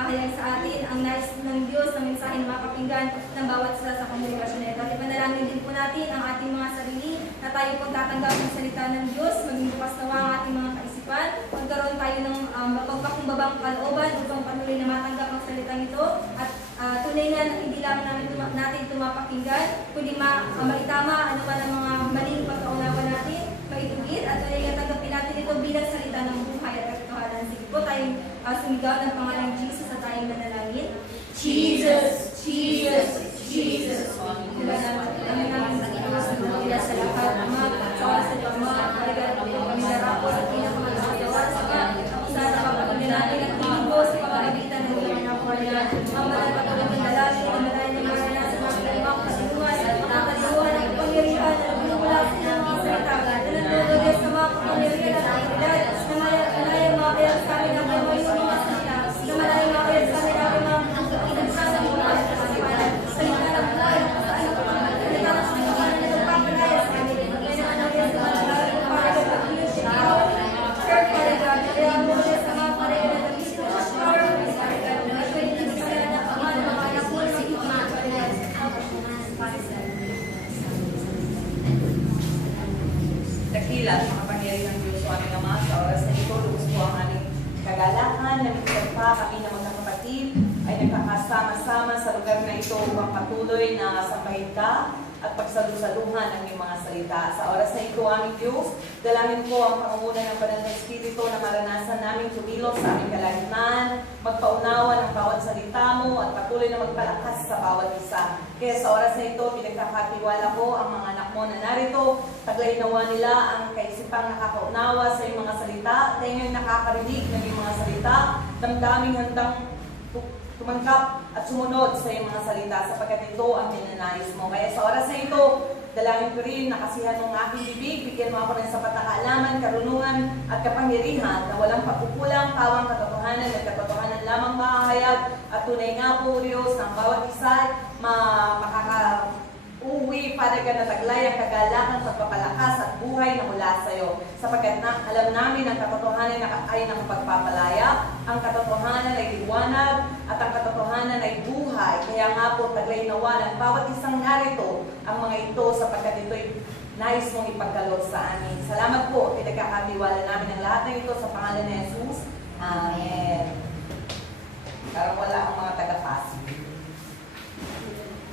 mahayag sa atin ang nais ng Diyos na mensahe na mapakinggan ng bawat isa sa kongregasyon na ito. At ipanalangin din po natin ang ating mga sarili na tayo pagtatanggap ng salita ng Diyos, maging bukas nawa ang ating mga kaisipan, magkaroon tayo ng mapagpakumbabang kalooban upang patuloy na matanggap ang salitang ito at tunay na hindi lang natin ito mapakinggan, kundi maitama ano man ang mga maling pagkaunawa natin, maitugid at tanggapin natin ito bilang salita ng buhay at katotohanan. Sige po tayong sumigaw ng pangalang Jesus at tayong manalangin. Jesus, Jesus, Jesus. Kila namin sa kinakasunod sa lahat, Ama, sa oras na Ama, kaligaran po kami narapo sa pinakamagagawa sa isa na kapatid natin at tingin sa pamamagitan ng iyong anak ko niya. Ama, patuloy ng dalangin na malayan ng maranasan ng kalimang kasinuhan at makakalimuhan ang kapangyarihan na nagmumula sa inyong mga salita. Na nandodogay sa mga kapangyarihan at abilidad na malayang makakayag sa amin ang mga mga salita. Na malayang makakayag sa amin ang mga pinagsasabi ng mga kasipanan. Salita ng buhay at kasaan ng pamamagitan. Salita ng kasipanan na nagpapalaya sa amin. Kaya na anawin sa mga lahat ng parang pag-iyon siya ikaw. Sir, Father God, kaya mo siya sa mga parang na nag-isip sa power of His Father God. Na pwede na sa kaya na ama ng mga anak mo na mag-iwan. Dakila, makapangyarihan ng Diyos o aming Ama, sa oras na ito, lubos po ang aming kagalakan, na minsan pa kami na magkakapatid ay nagkakasama-sama sa lugar na ito upang patuloy na sambahin ka at pagsalusaluhan ang iyong mga salita. Sa oras na ito, aming Diyos, dalangin po ang pangunguna ng Banal na Espiritu na maranasan namin tumilos sa aming kalaliman, magpaunawa ng bawat salita mo at patuloy na magpalakas sa bawat isa. Kaya sa oras na ito, pinagkakatiwala ko ang mga anak mo na narito, taglay nawa nila ang kaisipang nakakaunawa sa iyong mga salita, at ngayon nakakarinig ng iyong mga salita, damdaming handang tumangkap at sumunod sa iyong mga salita sapagkat ito ang ninanais mo. Kaya sa oras na ito, dalangin ko rin na kasihan ng aking bibig, bigyan mo ako ng sapat na kaalaman, karunungan at kapangyarihan na walang pagkukulang, tawang katotohanan at katotohanan lamang mahahayag at tunay nga po, Diyos, ng bawat isa makaka-uwi, Father God, na taglay ang kagalakan, pagpapalakas at buhay na mula sa iyo. Sapagkat alam namin ang katotohanan ay nakapagpapalaya, ang katotohanan ay liwanag, at ang katotohanan ay buhay. Kaya nga po, taglay nawa ng bawat isang narito ang mga ito sapagkat ito'y nais mong ipagkaloob sa amin. Salamat po, pinagkakatiwala namin ang lahat ng ito sa pangalan ni Jesus. Amen. Parang wala ang mga taga-Pasig.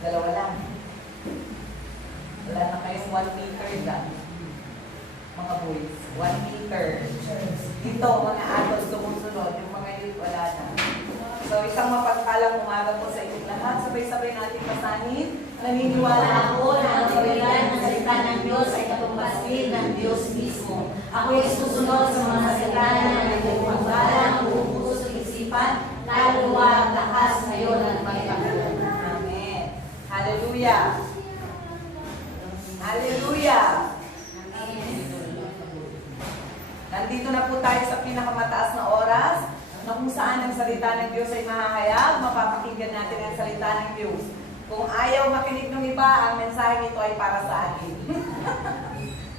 Dalawa lang. Wala na kayong 1 meter lang. Mga boys, 1 meter. Dito, mga adults sumusunod. Yung mga youth, wala na. So, isang mapagpalang umaga po sa inyong lahat. Sabay-sabay natin pasanin. Naniniwala ako na ang kawilan ng salita ng Diyos ay katumpasin ng Diyos mismo. Ako ay susunod sa mga salita na nagpagbalang buong puso at isipan, lalo at lakas ngayon at magpapagod. Amen. Hallelujah. Hallelujah. Nandito na po tayo sa pinakamataas na oras na kung saan ang salita ng Diyos ay mahahayag, mapapakinggan natin ang salita ng Diyos. Kung ayaw makinig ng iba, ang mensahe ito ay para sa akin.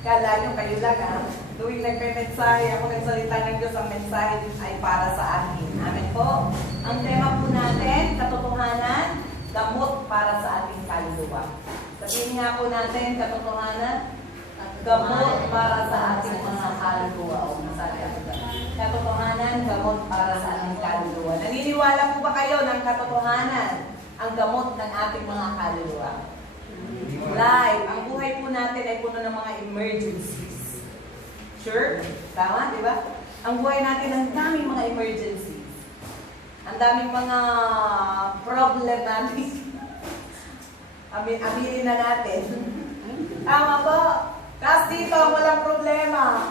Kala nyo kayo lang ha. Tuwing nagme-mensahe ako ng salita ng Diyos, ang mensahe ay para sa akin. Amen po. Ang tema po natin, katotohanan, gamot para sa ating kaluluwa. Sabihin nga po natin, katotohanan, gamot para sa ating mga kaluluwa. O, masabi ako ba? Katotohanan, gamot para sa ating kaluluwa. Naniniwala po ba kayo ng katotohanan ang gamot ng ating mga kaluluwa? Life. Ang buhay po natin ay puno ng mga emergencies. Sure? Tama, di ba? Ang buhay natin, ang daming mga emergencies. Ang daming mga problematic. Aminin na natin. Tama po. Kasi dito, walang problema.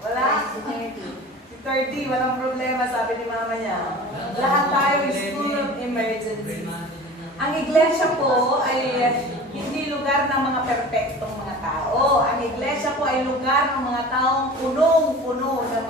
Wala? Si 30, walang problema, sabi ni mama niya. Lahat tayo is full of emergencies. Ang iglesia po ay hindi lugar ng mga perpektong mga tao. Ang iglesia po ay lugar ng mga taong punong-puno ng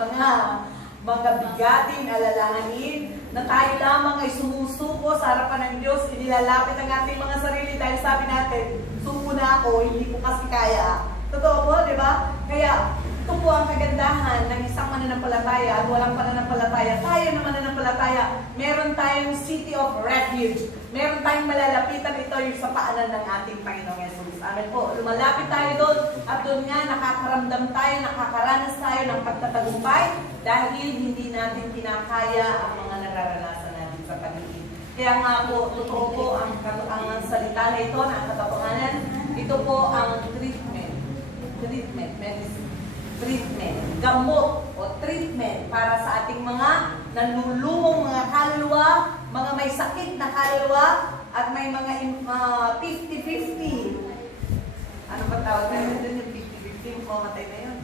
mga bigating alalahanin na tayo lamang ay sumusuko sa harapan ng Diyos, inilalapit ang ating mga sarili dahil sabi natin, suko na ako, hindi ko kasi kaya. Totoo po, di ba? Kaya, Ito po ang kagandahan ng isang mananampalataya at walang pananampalataya. Tayo na mananampalataya, meron tayong city of refuge. Meron tayong malalapitan, ito yung sa paanan ng ating Panginoong Yesus. Amen po. Lumalapit tayo doon at doon nga nakakaramdam tayo, nakakaranas tayo ng pagtatagumpay dahil hindi natin kinakaya ang mga nararanasan natin sa paligid. Kaya nga po, totoo po ang salita na ito, ang katotohanan. Ito po ang treatment, gamot o treatment para sa ating mga nanlulumong mga kaluluwa, mga may sakit na kaluluwa, at may mga 50-50. Ano ba tawag na yun? Yung 50-50, mamatay na yun.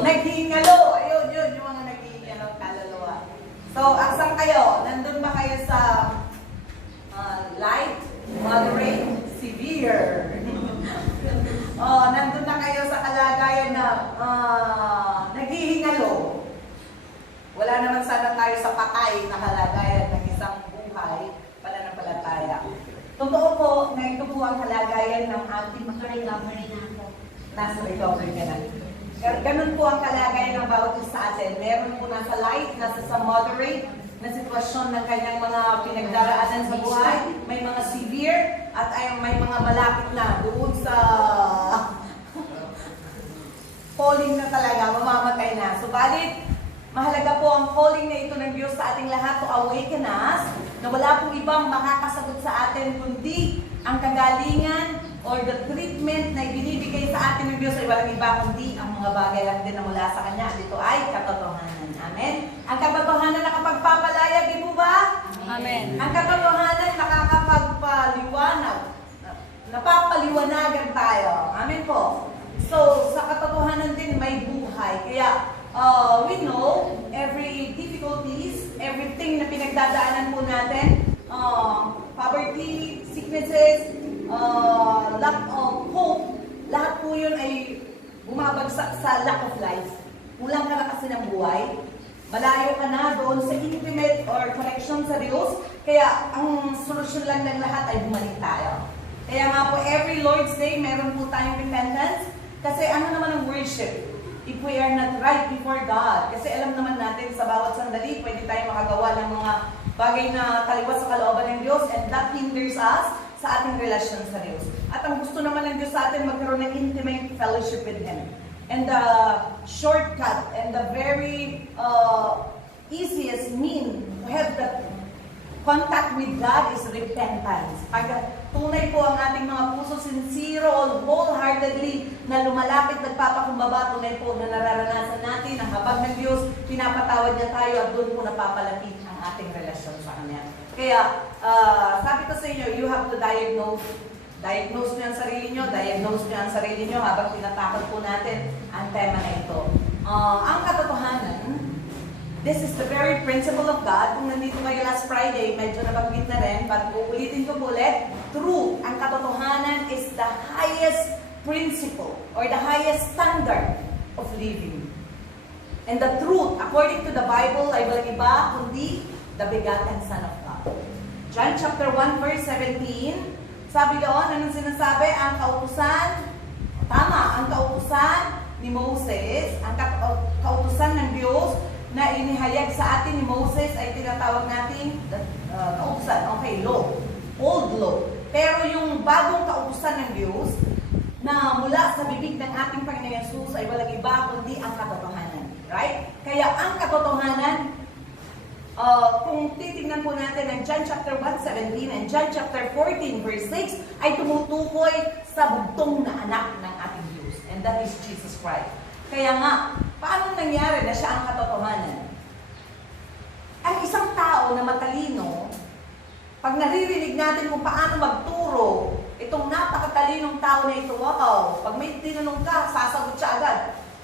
Naghihingalo. Ayun, yung mga naghihingalo kaluluwa. So, asan kayo? Nandun ba kayo sa light, moderate, severe? Nandun na kayo sa kalagayan na naghihingalo. Wala naman sana tayo sa patay na kalagayan ng isang buhay pananampalataya. Totoo po na ito po ang kalagayan ng ating Makarecovery na ako. nasa recovery ka na. Ganun po ang kalagayan ng bawat isa sa atin. Meron po nasa light, nasa sa moderate na sitwasyon ng kanyang mga pinagdaraanan sa buhay. May mga severe at may mga malapit na doon sa calling na talaga, mamamatay na. Subalit, mahalaga po ang calling na ito ng Diyos sa ating lahat to awaken us, na wala pong ibang makakasagot sa atin kundi ang kagalingan or the treatment na ibinibigay sa atin ng Diyos ay walang iba kundi ang mga bagay lang din na mula sa Kanya. At ito ay katotohanan. Amen? Ang katotohanan nakapagpapalaya, di po ba? Amen. Ang katotohanan nakakapagpaliwanag. Napapaliwanagan tayo. Amen po. So, sa katotohanan din may buhay. Kaya, we know every difficulties, everything na pinagdadaanan po natin, poverty, sicknesses, lack of hope, lahat po yun ay bumabagsak sa lack of life. Kulang ka na kasi ng buhay. Malayo ka na doon sa intimate or connection sa Diyos. Kaya ang solusyon lang ng lahat ay bumalik tayo. Kaya nga po, every Lord's Day, meron po tayong repentance. Kasi ano naman ang worship? If we are not right before God. Kasi alam naman natin sa bawat sandali, pwede tayong makagawa ng mga bagay na taliwas sa kalooban ng Diyos, and that hinders us sa ating relasyon sa Diyos. At ang gusto naman ng Diyos sa atin, magkaroon ng intimate fellowship with Him. And the shortcut and the very easiest mean to have the contact with God is repentance. Pag tunay po ang ating mga puso, sincere, wholeheartedly, na lumalapit, nagpapakumbaba, tunay po na nararanasan natin ang habag ng Diyos, pinapatawad niya tayo at doon po napapalapit ang ating relasyon sa Kanya. Kaya, sabi ko sa inyo, you have to diagnose nyo ang sarili nyo habang tinatakot po natin ang tema na ito. Ang katotohanan, this is the very principle of God. Kung nandito kayo last Friday, medyo nabanggit na rin, but uulitin ko ulit, truth, ang katotohanan is the highest principle or the highest standard of living. And the truth, according to the Bible, ay walang iba kundi the begotten Son of God. John chapter 1 verse 17, sabi doon, anong sinasabi? Ang kautusan, tama, ang kautusan ni Moses, ang kautusan ng Diyos na inihayag sa atin ni Moses ay tinatawag natin kautusan, okay, law, old law. Pero yung bagong kautusan ng Diyos na mula sa bibig ng ating Panginoon Yesus ay walang iba kundi ang katotohanan. Right? Kaya ang katotohanan, kung titignan po natin ang John chapter 1:17 and John chapter 14 verse 6 ay tumutukoy sa bugtong na anak ng ating Diyos. And that is Jesus Christ. Kaya nga, paano nangyari na siya ang katotohanan? Ang isang tao na matalino, pag naririnig natin kung paano magturo, itong napakatalinong tao na ito, wow, pag may tinanong ka, sasagot siya agad.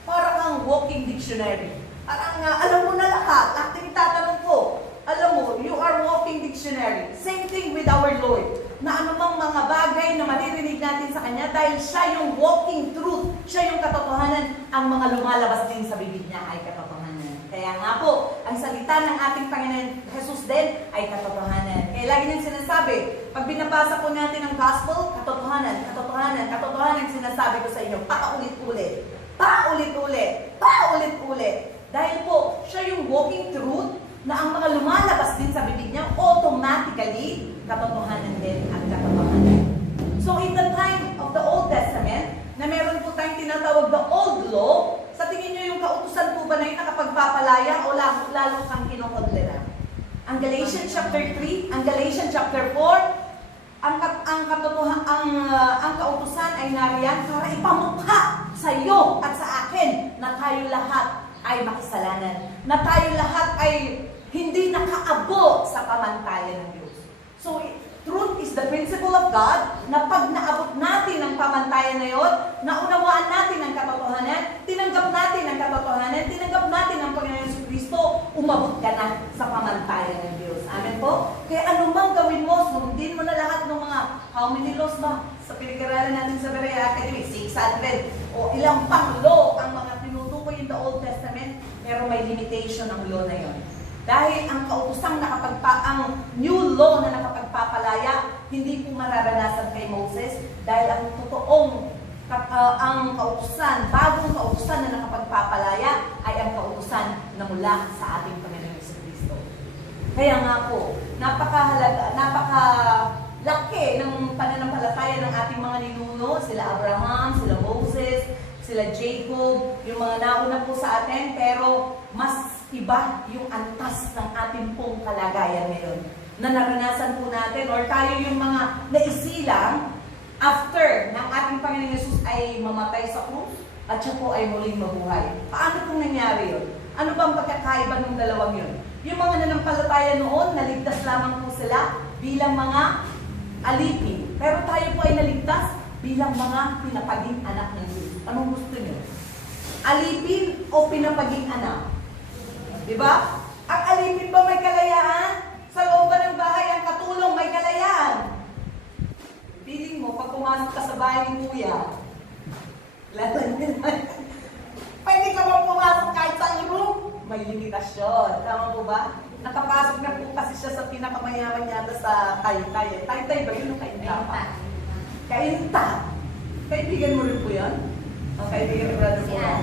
Parang ang walking dictionary. Parang alam mo na lahat. Ating tatanong ko, alam mo, you are walking dictionary. Same thing with our Lord. Na anumang mga bagay na maririnig natin sa Kanya, dahil siya yung walking truth, siya yung katotohanan, ang mga lumalabas din sa bibig niya ay katotohanan. Kaya nga po, ang salita ng ating Panginoon Jesus din ay katotohanan. Kaya lagi niyang sinasabi, pag binabasa po natin ang gospel, katotohanan, katotohanan, katotohanan, sinasabi ko sa inyo, paulit-ulit. Paulit-ulit. Paulit-ulit. Dahil po, siya yung walking truth na ang mga lumalabas din sa bibig niya, automatically, katotohanan din at katotohanan. So in the time of the Old Testament, na meron po tayong tinatawag the Old Law, sa tingin niyo yung kautusan po ba na yun nakapagpapalaya o lalo kang kinokondena? Ang Galatians chapter 3, ang Galatians chapter 4, ang kautusan ay nariyan para ipamukha sa iyo at sa akin na tayo lahat ay makasalanan, na tayo lahat ay hindi nakaabot sa pamantayan ng Diyos. So, truth is the principle of God, na pag naabot natin ang pamantayan na yun, naunawaan natin ang katotohanan, tinanggap natin ang katotohanan, tinanggap natin ang Panginoon Jesucristo, umabot ka na sa pamantayan ng Diyos. Amen po? Kaya anumang gawin mo, sundin mo na lahat ng mga, how many laws ba? Sa pinag-aralan natin sa Berea Academy, 600, o ilang pang law ang mga tinutukoy in the Old Testament, pero may limitation ang law na yon. Dahil ang kautosang ang new law na nakapagpapalaya, hindi po mararanasan kay Moses, dahil ang totoong ang kautusan, bagong kautusan na nakapagpapalaya, ay ang kautusan na mula sa ating Panginoon Jesucristo. Kaya nga po, napakalaki ng pananampalataya ng ating mga ninuno, sila Abraham, sila Moses, sila Jacob, yung mga nauna po sa atin, pero mas iba yung antas ng ating pong kalagayan ngayon na naranasan po natin, or tayo yung mga naisilang after ng ating Panginoon Jesus ay mamatay sa krus at siya po ay muling mabuhay. Paano pong nangyari yun? Ano ba ang pagkakaiba ng dalawang yun? Yung mga nanampalataya noon, naligtas lamang po sila bilang mga alipin. Pero tayo po ay naligtas bilang mga pinapaging anak ng Diyos. Anong gusto niyo? Alipin o pinapaging anak? Diba? Ang alipin ba may kalayaan? Sa loob ba ng bahay ang katulong may kalayaan? Feeling mo, pag pumasok ka sa bahay ni Kuya, pwede ka bang pumasok kahit sa room? May limitasyon. Tama po ba? Nakapasok na po kasi siya sa pinakamayaman yata sa Taytay. Taytay ba yun o Kainta pa? Kainta. Kaibigan mo rin po yun? O kaibigan ni Brother Si po? Al.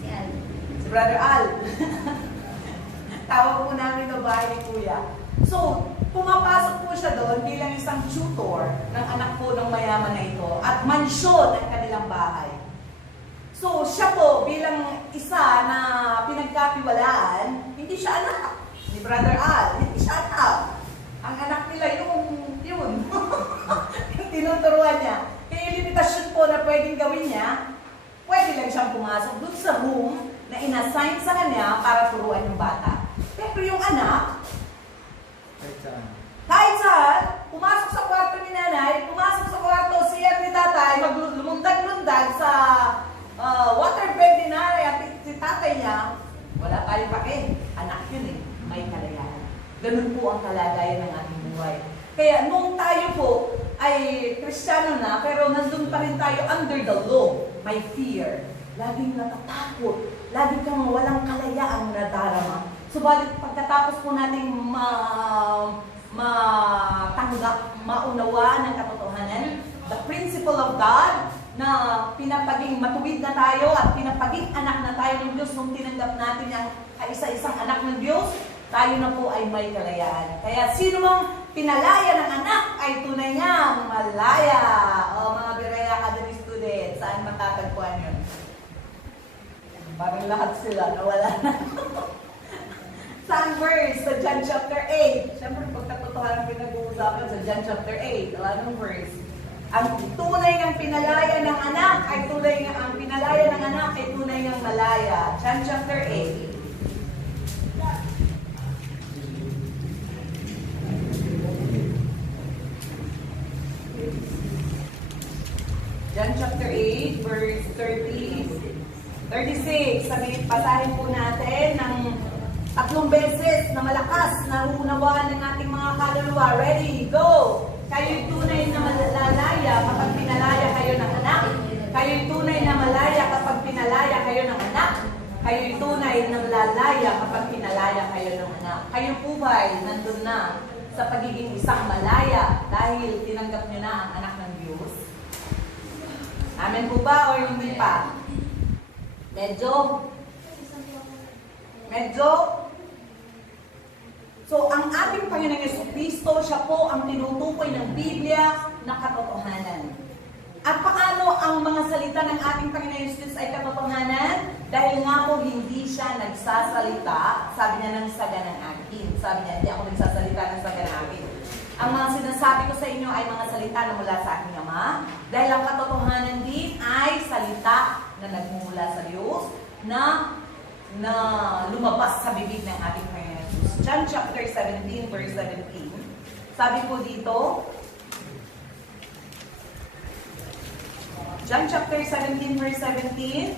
Si Al. Si Brother Al. Tawag po namin ng bahay ni Kuya. So, pumapasok po siya doon bilang isang tutor ng anak po ng mayaman na ito at mansyon ng kanilang bahay. So, siya po bilang isa na pinagkatiwalaan, hindi siya anak ni Brother Al. Hindi siya anak. Ang anak nila yun. yung tinuturuan niya. Kaya yung limitasyon po na pwedeng gawin niya, pwede lang siyang pumasok doon sa room na inassign sa kanya para turuan yung bata. Pero yung anak, kahit saan, pumasok sa kwarto ni nanay, pumasok sa kwarto siya ni tatay, lumundag-lundag sa waterbed ni nanay at si tatay niya, wala tayong pake. Anak yun eh, may kalayaan. Ganun po ang kalagayan ng ating buhay. Kaya nung tayo po ay Kristiyano na, pero nandun pa rin tayo under the law, may fear. Laging natatakot, lagi kang walang kalayaang nadarama. Subalit pagkatapos po nating matanggap, maunawaan ng katotohanan, the principle of God, na pinapaging matuwid na tayo at pinapaging anak na tayo ng Diyos nung tinanggap natin ang kaisa-isang anak ng Diyos, tayo na po ay may kalayaan. Kaya sino mang pinalaya ng anak ay tunay niyang malaya. O mga Berea Academy students, saan matatagpuan yun? Parang lahat sila nawala na. Saan verse? Sa John chapter 8. Siyempre, pagkatotohanan pinag-uusapan sa John chapter 8. Anong verse? Ang tunay ng pinalaya ng anak ay tunay ng ang pinalaya ng anak ay tunay ng malaya. John chapter 8. John chapter 8, verse 36. Pasahin po natin ng 3 beses na malakas na uunawaan ng ating mga kaluluwa. Ready, go! Kayo'y tunay na malalaya kapag pinalaya kayo ng anak. Kayo'y tunay na malaya kapag pinalaya kayo ng anak. Kayo'y tunay na malalaya kapag pinalaya kayo ng anak. Kayo po ba'y nandun na sa pagiging isang malaya dahil tinanggap nyo na ang anak ng Diyos? Amen po ba o hindi pa? Medyo? So, ang ating Panginoong Jesucristo, siya po ang tinutukoy ng Biblia na katotohanan. At paano ang mga salita ng ating Panginoong Jesus ay katotohanan? Dahil nga po hindi siya nagsasalita, sabi niya, ng saga ng akin. Sabi niya, hindi ako nagsasalita ng saga ng akin. Ang mga sinasabi ko sa inyo ay mga salita na mula sa aking Ama. Dahil ang katotohanan din ay salita na nagmumula sa Diyos na lumabas sa bibig ng ating Panginoon Jesus. John chapter 17, verse 17. Sabi po dito, John chapter 17, verse 17,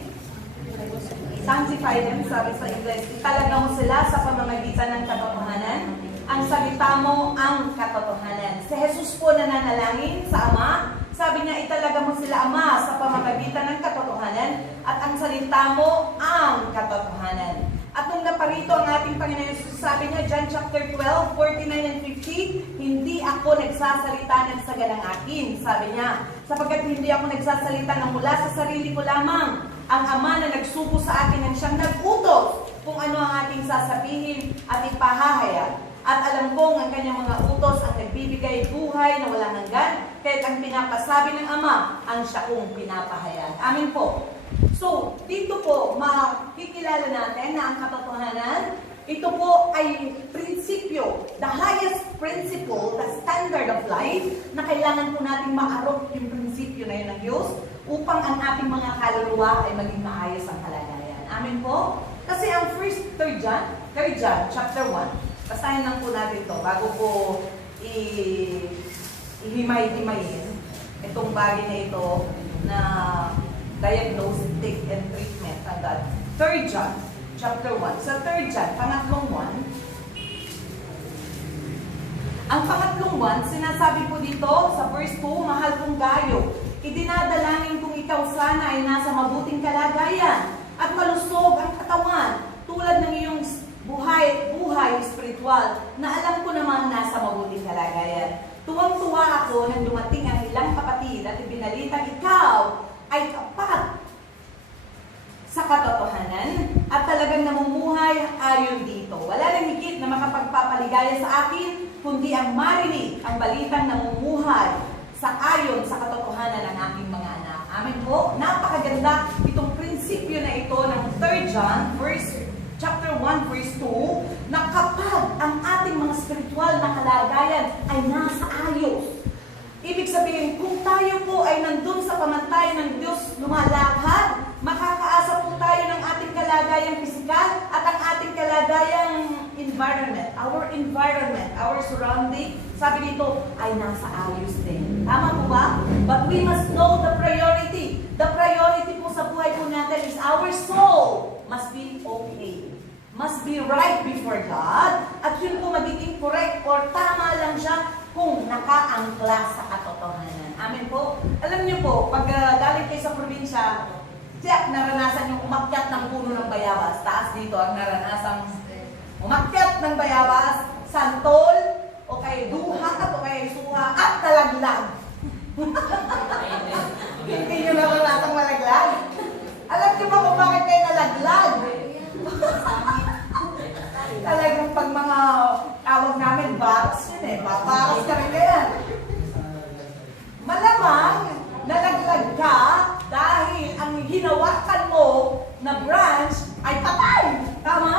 sanctify them, sabi sa English, italaga mo sila sa pamamagitan ng katotohanan. Ang salita mo ang katotohanan. Si Jesus po nananalangin sa Ama, sabi niya, italaga mo sila, Ama, sa pamamagitan ng katotohanan, at ang salita mo ang katotohanan. At nung naparito ang ating Panginoon Jesus, sabi niya, John chapter 12, 49 and 50, hindi ako nagsasalita ng saga ng akin, sabi niya, sapagkat hindi ako nagsasalita ng mula sa sarili ko lamang. Ang Ama na nagsugo sa akin ang siyang nag-utos kung ano ang ating sasabihin at ipahahayag. At alam kong ang kanyang mga utos ang nagbibigay buhay na walang hanggan, kahit ang pinapasabi ng Ama ang siya kong pinapahayag. Amin po. So, dito po, makikilala natin na ang katotohanan, ito po ay prinsipyo, the highest principle, the standard of life, na kailangan po natin maarok yung prinsipyo na yun ng Diyos upang ang ating mga kaluluwa ay maging maayos ang kalagayan. Amin po? Kasi ang 3 John, chapter 1, basahin lang po natin ito bago po ihimay-himayin itong bagay na ito na diagnostic and treatment and that. 3 John, chapter 1. Sa 3 John, pangatlong 1. Ang pangatlong 1, sinasabi po dito sa verse 2, mahal kong Gayo, idinadalangin kung ikaw sana ay nasa mabuting kalagayan at malusog ang katawan tulad ng iyong buhay spiritual na alam ko namang nasa mabuting kalagayan. Tuwang-tuwa ako nang dumating ang ilang kapatid at ibinalitang ikaw ay tapat sa katotohanan at talagang namumuhay ayon dito. Wala nang higit na makapagpapaligaya sa akin, kundi ang marinig ang balitang namumuhay sa ayon sa katotohanan ng aking mga anak. Amen po. Napakaganda itong prinsipyo na ito ng 3 John, chapter 1, verse 2, na kapag ang ating mga spiritual na kalagayan ay nasa ayos, ibig sabihin, kung tayo po ay nandun sa pamantayan ng Diyos lumalakad, makakaasa po tayo ng ating kalagayang pisikal at ang ating kalagayang environment, our surrounding, sabi dito, ay nasa ayos din. Tama po ba? But we must know the priority. The priority po sa buhay po natin is our soul must be okay. Must be right before God. At yun po magiging correct or tama lang siya kung nakaangkla sa katotohanan. Amen po? Alam niyo po, pag galing kayo sa probinsya, tiyak naranasan yung umakyat ng puno ng bayabas. Taas dito ang naranasan umakyat ng bayabas, santol, o kay duhat, o kay suha, at talaglag. Hindi nyo naranasan malaglag? Alam niyo ba kung bakit kayo nalaglag? Talagang pag mga tawag namin, baras yun eh. Baras ka rin yan. Malamang, nalaglag ka dahil ang hinawakan mo na branch ay patay. Tama?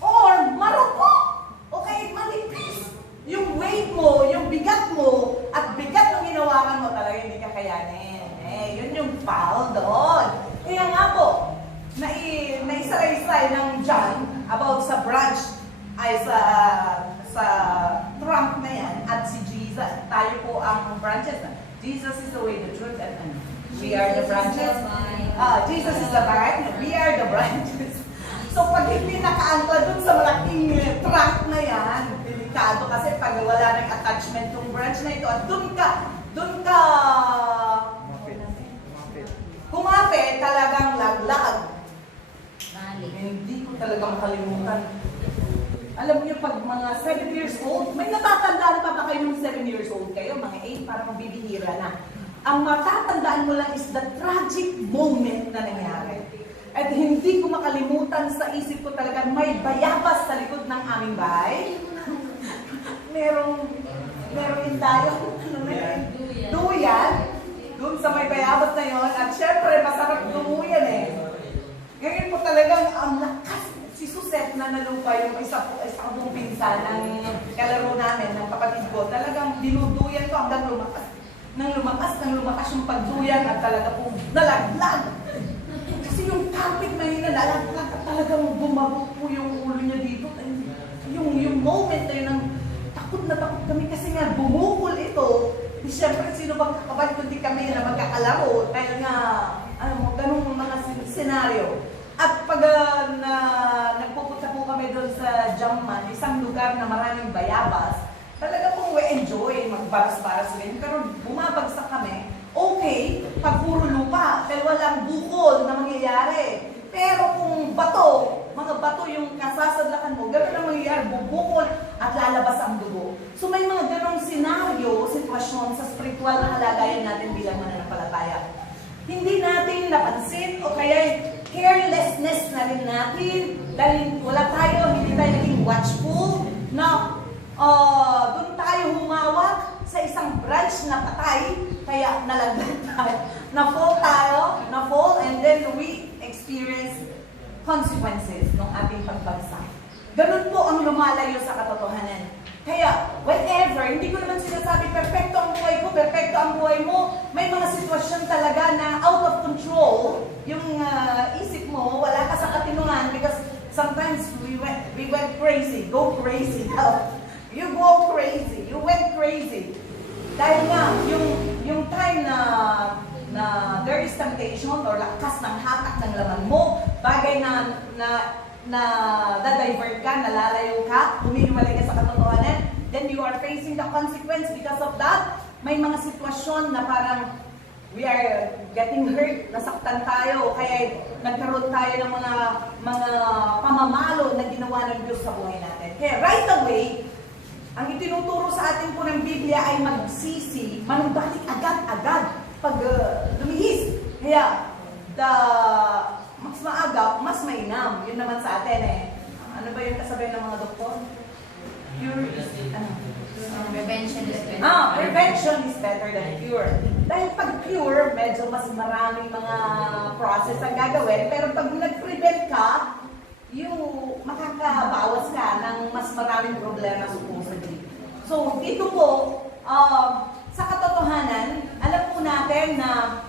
Or marupok. O kaya manipis. Yung weight mo, yung bigat mo, at bigat ng hinawakan mo, talaga hindi kakayanin. Yun yung foul doon. Kaya nga po, naisay-isay ng John about sa branch ay sa trunk na yan at si Jesus. Tayo po ang branches na. Jesus is the way, the truth, and we are the branches. Jesus is the vine, we are the branches. So pag hindi nakaangkla dun sa malaking trunk na yan, delikado kasi pag wala ng attachment ng branch na ito at dun ka kumapit, talagang laglag. Hindi ko talaga makalimutan. Alam niyo, pag mga 7 years old, may natatandaan pa ba kayo ng 7 years old kayo? Mga 8, para mabibihira na. ang matatandaan mo lang is the tragic moment na nangyari. At hindi ko makalimutan sa isip ko talaga, may bayabas sa likod ng aming bahay. merong tayo, duyan, dun sa may bayabas na yon. At syempre, masarap dumuyan eh. Ngayon po talagang ang lakas, si Suset na nalupa, yung isang buong pinsan ng kalaro namin, ng kapatid ko, talagang dinuduyan ko hanggang lumakas. Nang lumakas yung pagduyan at talaga po nalaglag. Kasi yung topic na yun, nalaglag at talagang bumabog po yung ulo niya dito. Yung moment na yun, takot na takot kami kasi nga bumukol ito. Siyempre, sino bang kakabal kundi kami na magkakalaro dahil nga, ganung mga senaryo. At pag nagpupunta po kami doon sa Jamman, isang lugar na maraming bayabas, talaga pong we enjoy magbaras-baras rin. Pero bumabagsak kami, okay, pag puro lupa, dahil walang bukol na mangyayari. Pero kung bato, mga bato yung kasasadlakan mo, gano'n ang mangyayari, bubukol at lalabas ang dugo. So may mga ganong senaryo, sitwasyon sa spiritual na kalagayan natin bilang mananampalataya. Hindi natin napansin o kaya carelessness na rin natin dahil wala tayo, hindi tayo naging watchful na doon tayo humawak sa isang branch na patay, kaya nalaglag tayo. Na-fall, and then we experience consequences ng ating pagbagsak. Ganun po ang lumalayo sa katotohanan. Kaya, whenever, hindi ko naman sinasabi, perfecto ang buhay ko, perfecto ang buhay mo, may mga sitwasyon talaga na out of control, yung isip mo, wala ka sa katinuan, because sometimes we went crazy, go crazy. You go crazy, you went crazy. Dahil nga, yung time na there is temptation or lakas ng hatak ng laman mo, bagay na divert ka, nalalayo ka, humihiwalay ka sa katotohanan, then you are facing the consequence because of that. May mga sitwasyon na parang we are getting hurt, nasaktan tayo, kaya nagkaroon tayo ng mga pamamalo na ginawa ng Diyos sa buhay natin. Kaya right away, ang itinuturo sa atin po ng Biblia ay magsisi, manumbalik agad-agad pag lumihis. Kaya, mas maaga, mas mainam. Yun naman sa atin eh. Ano ba yung kasabihan ng mga doktor? Prevention is better. Prevention is better than cure. Dahil pag cure, medyo mas maraming mga process ang gagawin. Pero pag nag-prevent ka, yung makakabawas ka ng mas maraming problema supposedly. So, dito po, sa katotohanan, alam po natin na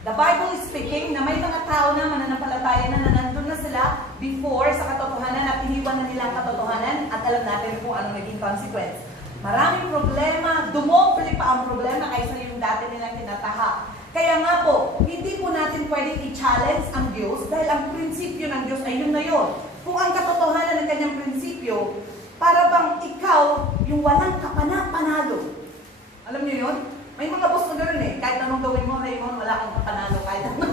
the Bible is speaking na may mga tao na mananampalataya na nandun na sila before sa katotohanan at iniwan na nila ang katotohanan at alam natin kung anong naging consequence. Maraming problema, dumoble pa ang problema kaysa yung dati nilang tinataha. Kaya nga po, hindi po natin pwedeng i-challenge ang Diyos dahil ang prinsipyo ng Diyos ay yun na yun. Kung ang katotohanan ng kanyang prinsipyo, para bang ikaw yung walang kapana-panalo. Alam niyo yun? May mga boss na gano'n eh. Kahit anong gawin mo, Raymond, wala kang kapanalo. Kahit ano.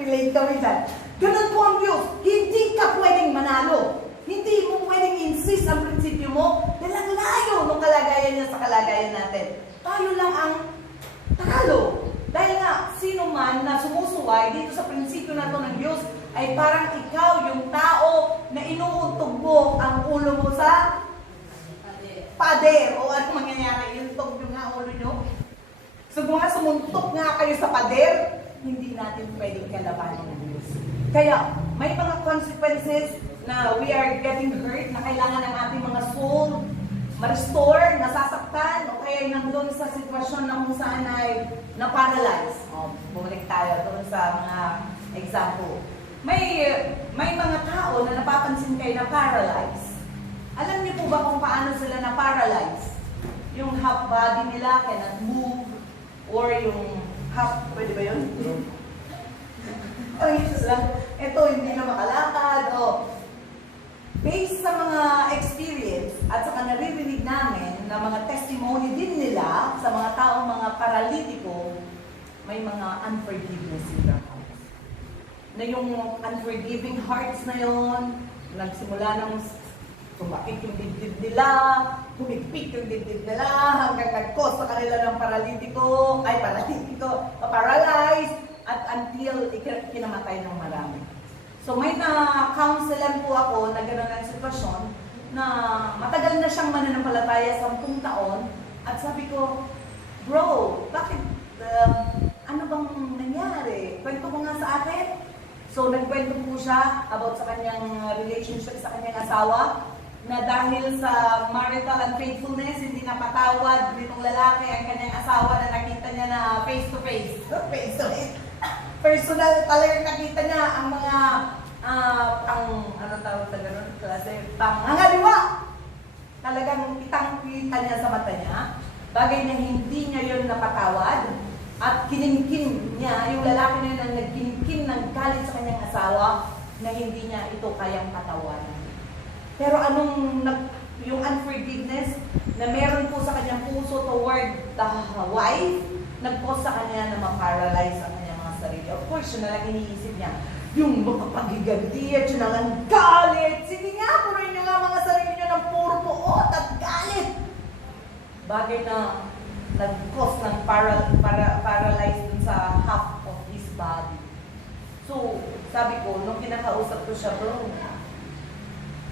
Relate kami dyan. Ganun po ang Diyos. Hindi ka pwedeng manalo. Hindi mo pwedeng insist ang prinsipyo mo dahil ang layo ng kalagayan niya sa kalagayan natin. Tayo lang ang talo. Dahil nga, sino man na sumusuway dito sa prinsipyo na to ng Diyos ay parang ikaw yung tao na inuuntog mo ang ulo mo sa pader. O ano mangyayari? Yung tog nyo nga ulo nyo. So kung nga sumuntok nga kayo sa pader, hindi natin pwedeng kalabanin ng Diyos. Kaya may mga consequences na we are getting hurt, na kailangan ng ating mga soul ma-restore, nasasaktan, o kaya nandun sa sitwasyon na kung saan ay na-paralyze. Bumalik tayo doon sa mga example. May mga tao na napapansin kayo na paralyze. Alam niyo po ba kung paano sila na-paralyze? Yung half body nila cannot move, or yung half, pwede ba yun? Ay, ito, hindi na makalakad, based sa mga experience at sa naririnig namin na mga testimony din nila sa mga taong mga paralitiko, may mga unforgiveness in their hearts. Na yung unforgiving hearts na yon, nagsimula ng sumakit yung dibdib nila, humigpit yung dibdib nila hanggang nag-cause sa kanila ng paralyzed, at until kinamatay ng marami. So may na-counselan po ako na gano'n ang sitwasyon na matagal na siyang mananampalataya, 10 taon, at sabi ko, bro, bakit, ano bang nangyari? Kwento mo nga sa akin. So nagkwento po siya about sa kanyang relationship sa kanyang asawa, na dahil sa marital unfaithfulness, hindi napatawad nitong lalaki ang kanyang asawa na nakita niya na face-to-face. Face-to-face. Personal talagang nakita niya ang mga ano tawag sa ganun klase? Pangangaliwa! Talagang kitang-kita niya sa mata niya. Bagay na hindi niya yun napatawad. At kinimkim niya, yung lalaki na yun ang nagkinimkim ng galit sa kanyang asawa na hindi niya ito kayang patawanan. Pero yung unforgiveness na meron po sa kanyang puso toward the wife, nag-cause sa kanya na ma-paralyze ang kanyang mga sarili. Of course, yun na lang iniisip niya. Yung makapagiganti at yun ang galit. Sige nga, puruin nyo nga mga sarili nyo ng puro puot at galit. Bagay na nag-cause ng paralyze dun sa half of his body. So, sabi ko, nung kinakausap ko siya, bro,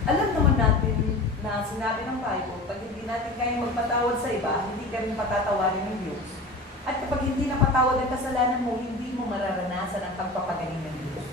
alam naman natin na sinabi ng Bible, pag hindi natin kayang magpatawad sa iba, hindi ka rin patatawarin ng Diyos. At kapag hindi napatawad ang kasalanan mo, hindi mo mararanasan ang pagpapagaling ng Diyos.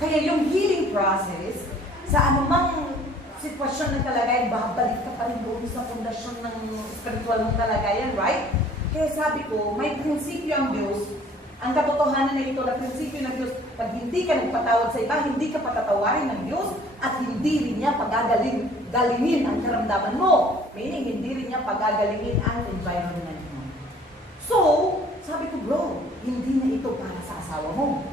Kaya yung healing process, sa anumang sitwasyon ng kalagayan, babalik ka pa rin doon sa pundasyon ng spiritual mong kalagayan, right? Kaya sabi ko, may prinsipyo ang Diyos. Ang katotohanan na ito na prinsipyo ng Diyos, pag hindi ka nagpatawad sa iba, hindi ka patatawarin ng Diyos at hindi rin niya pagagalingin ang karamdaman mo. Meaning, hindi rin niya pagagalingin ang environment mo. So, sabi ko, bro, hindi na ito para sa asawa mo.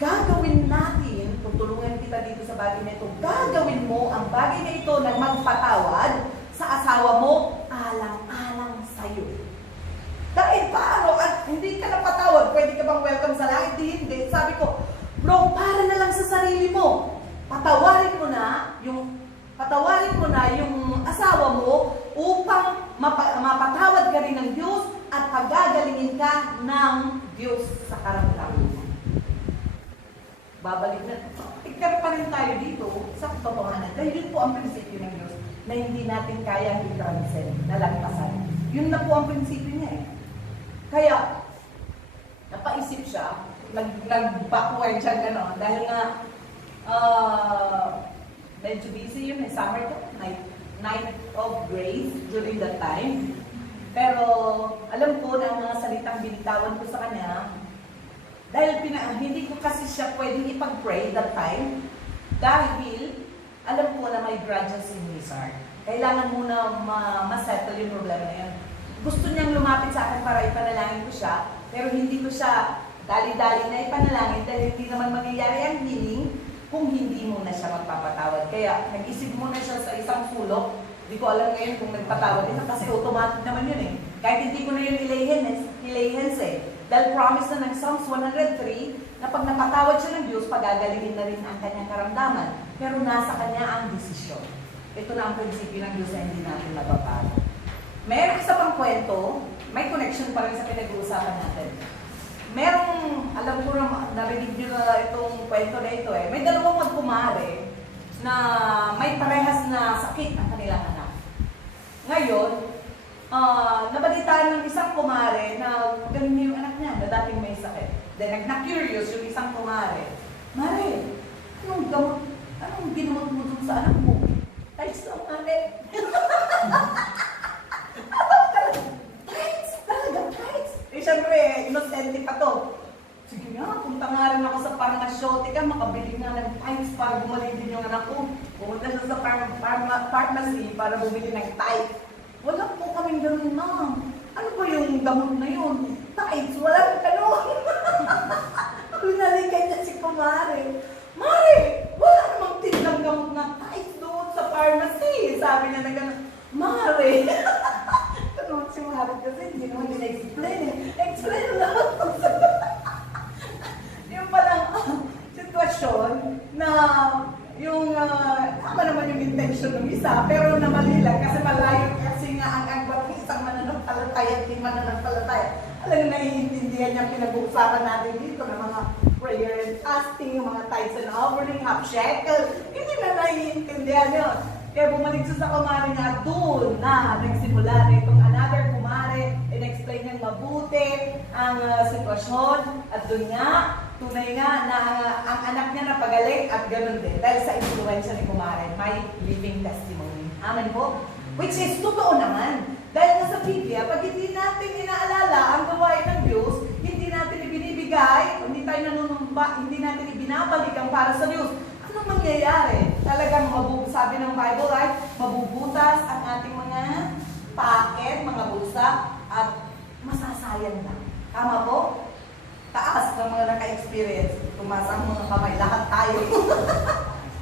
Gagawin natin, tutulungan kita dito sa bagay na ito, gagawin mo ang bagay na ito na magpatawad sa asawa mo alang-alang sa'yo. Dahil paano? At hindi ka napatawad, pwede ka bang welcome sa langit? Hindi. Sabi ko, bro, para na lang sa sarili mo. Patawarin mo na yung asawa mo upang mapatawad ka rin ng Diyos at pagagalingin ka ng Diyos sa karamdaman mo. Babalik na. Ikar pa rin tayo dito sa katotohanan. Dahil yun po ang prinsipyo ng Diyos na hindi natin kayang i-transcend, nalagpasan. Yun na po ang prinsipyo niya eh. Kaya, napaisip siya, nag-backward siya gano'n, dahil nga, medyo busy yun, summer to, night of grace during that time. Pero, alam ko na ang mga salitang binitawan ko sa kanya, dahil hindi ko kasi siya pwedeng ipag-pray that time, dahil, alam ko na may grudges in his heart. Kailangan muna ma-settle yung problema na yun. Gusto niyang lumapit sa akin para ipanalangin ko siya, pero hindi ko siya dali-dali na ipanalangin dahil hindi naman mangyayari ang healing kung hindi mo na siya magpapatawad. Kaya nag-isip muna siya sa isang sulok. Hindi ko alam ngayon kung nagpatawad ito kasi automatic naman yun eh. Kahit hindi ko na yun ilayhens eh. Dahil promise na ng Psalms 103 na pag napatawad siya ng Diyos, pagagalingin na rin ang kanyang karamdaman. Pero nasa kanya ang desisyon. Ito na ang prinsipyo ng Diyos na hindi natin mababago. Merong isa pang kwento, may connection pa rin sa pinag-uusapan natin. Merong, alam ko na narinig nyo na itong kwento na ito eh. May dalawang magkumare na may parehas na sakit ang kanilang anak. Ngayon, nabalitaan ng isang kumare na ganun yung anak niya na dating may sakit. Then nag-na-curious yung isang kumare. Mare, anong ginamot mo dun sa anak mo? Ay, so, mare. Talaga. Eh, syempre, innocente pa to. Sige nga, punta nga rin ako sa pharmaceutica, makabili nga ng tights para bumalik din yung anak ko. Pumunta siya sa pharmacy para bumili ng tights. Wala po kaming ganun, ma'am. Ano ba yung gamot na yun? Tights, walang ganun. Pinalikan niya si kumare. Mare, wala namang tindang gamot na tights doon sa pharmacy. Sabi niya na gano'n, Mare. Ano si Mare kasi hindi naman nila-explain eh. Explain lang. Yung palang sitwasyon na tama naman yung intention ng isa, pero namali lang kasi malayo kasi nga ang agwat ng isang mananampalataya at hindi mananampalataya. Alam nga naiintindihan niya pinag-uusapan natin dito ng mga prayer and fasting, yung mga tithes and offering, half shekel. Hindi na naiintindihan yun. Kaya bumalik siya sa kumare niya, doon na nagsimula na itong another kumare, in-explain niyang mabuti ang sitwasyon at doon nga, tunay nga na ang anak niya napagaling at ganoon din. Dahil sa influensya ni kumare, may living testimony. Amen po? Which is totoo naman. Dahil nga sa Biblia, pag hindi natin inaalala ang gawain ng Diyos, hindi natin ibinibigay, hindi tayo nanunumpa, hindi natin ibinabalik ang para sa Diyos, anong mangyayari? Talagang sabi ng Bible ay mabubutas ang ating mga packet, mga bulsa, at masasayang na. Tama po? Taas ng mga naka-experience. Tumasa ang mga kamay. Lahat tayo.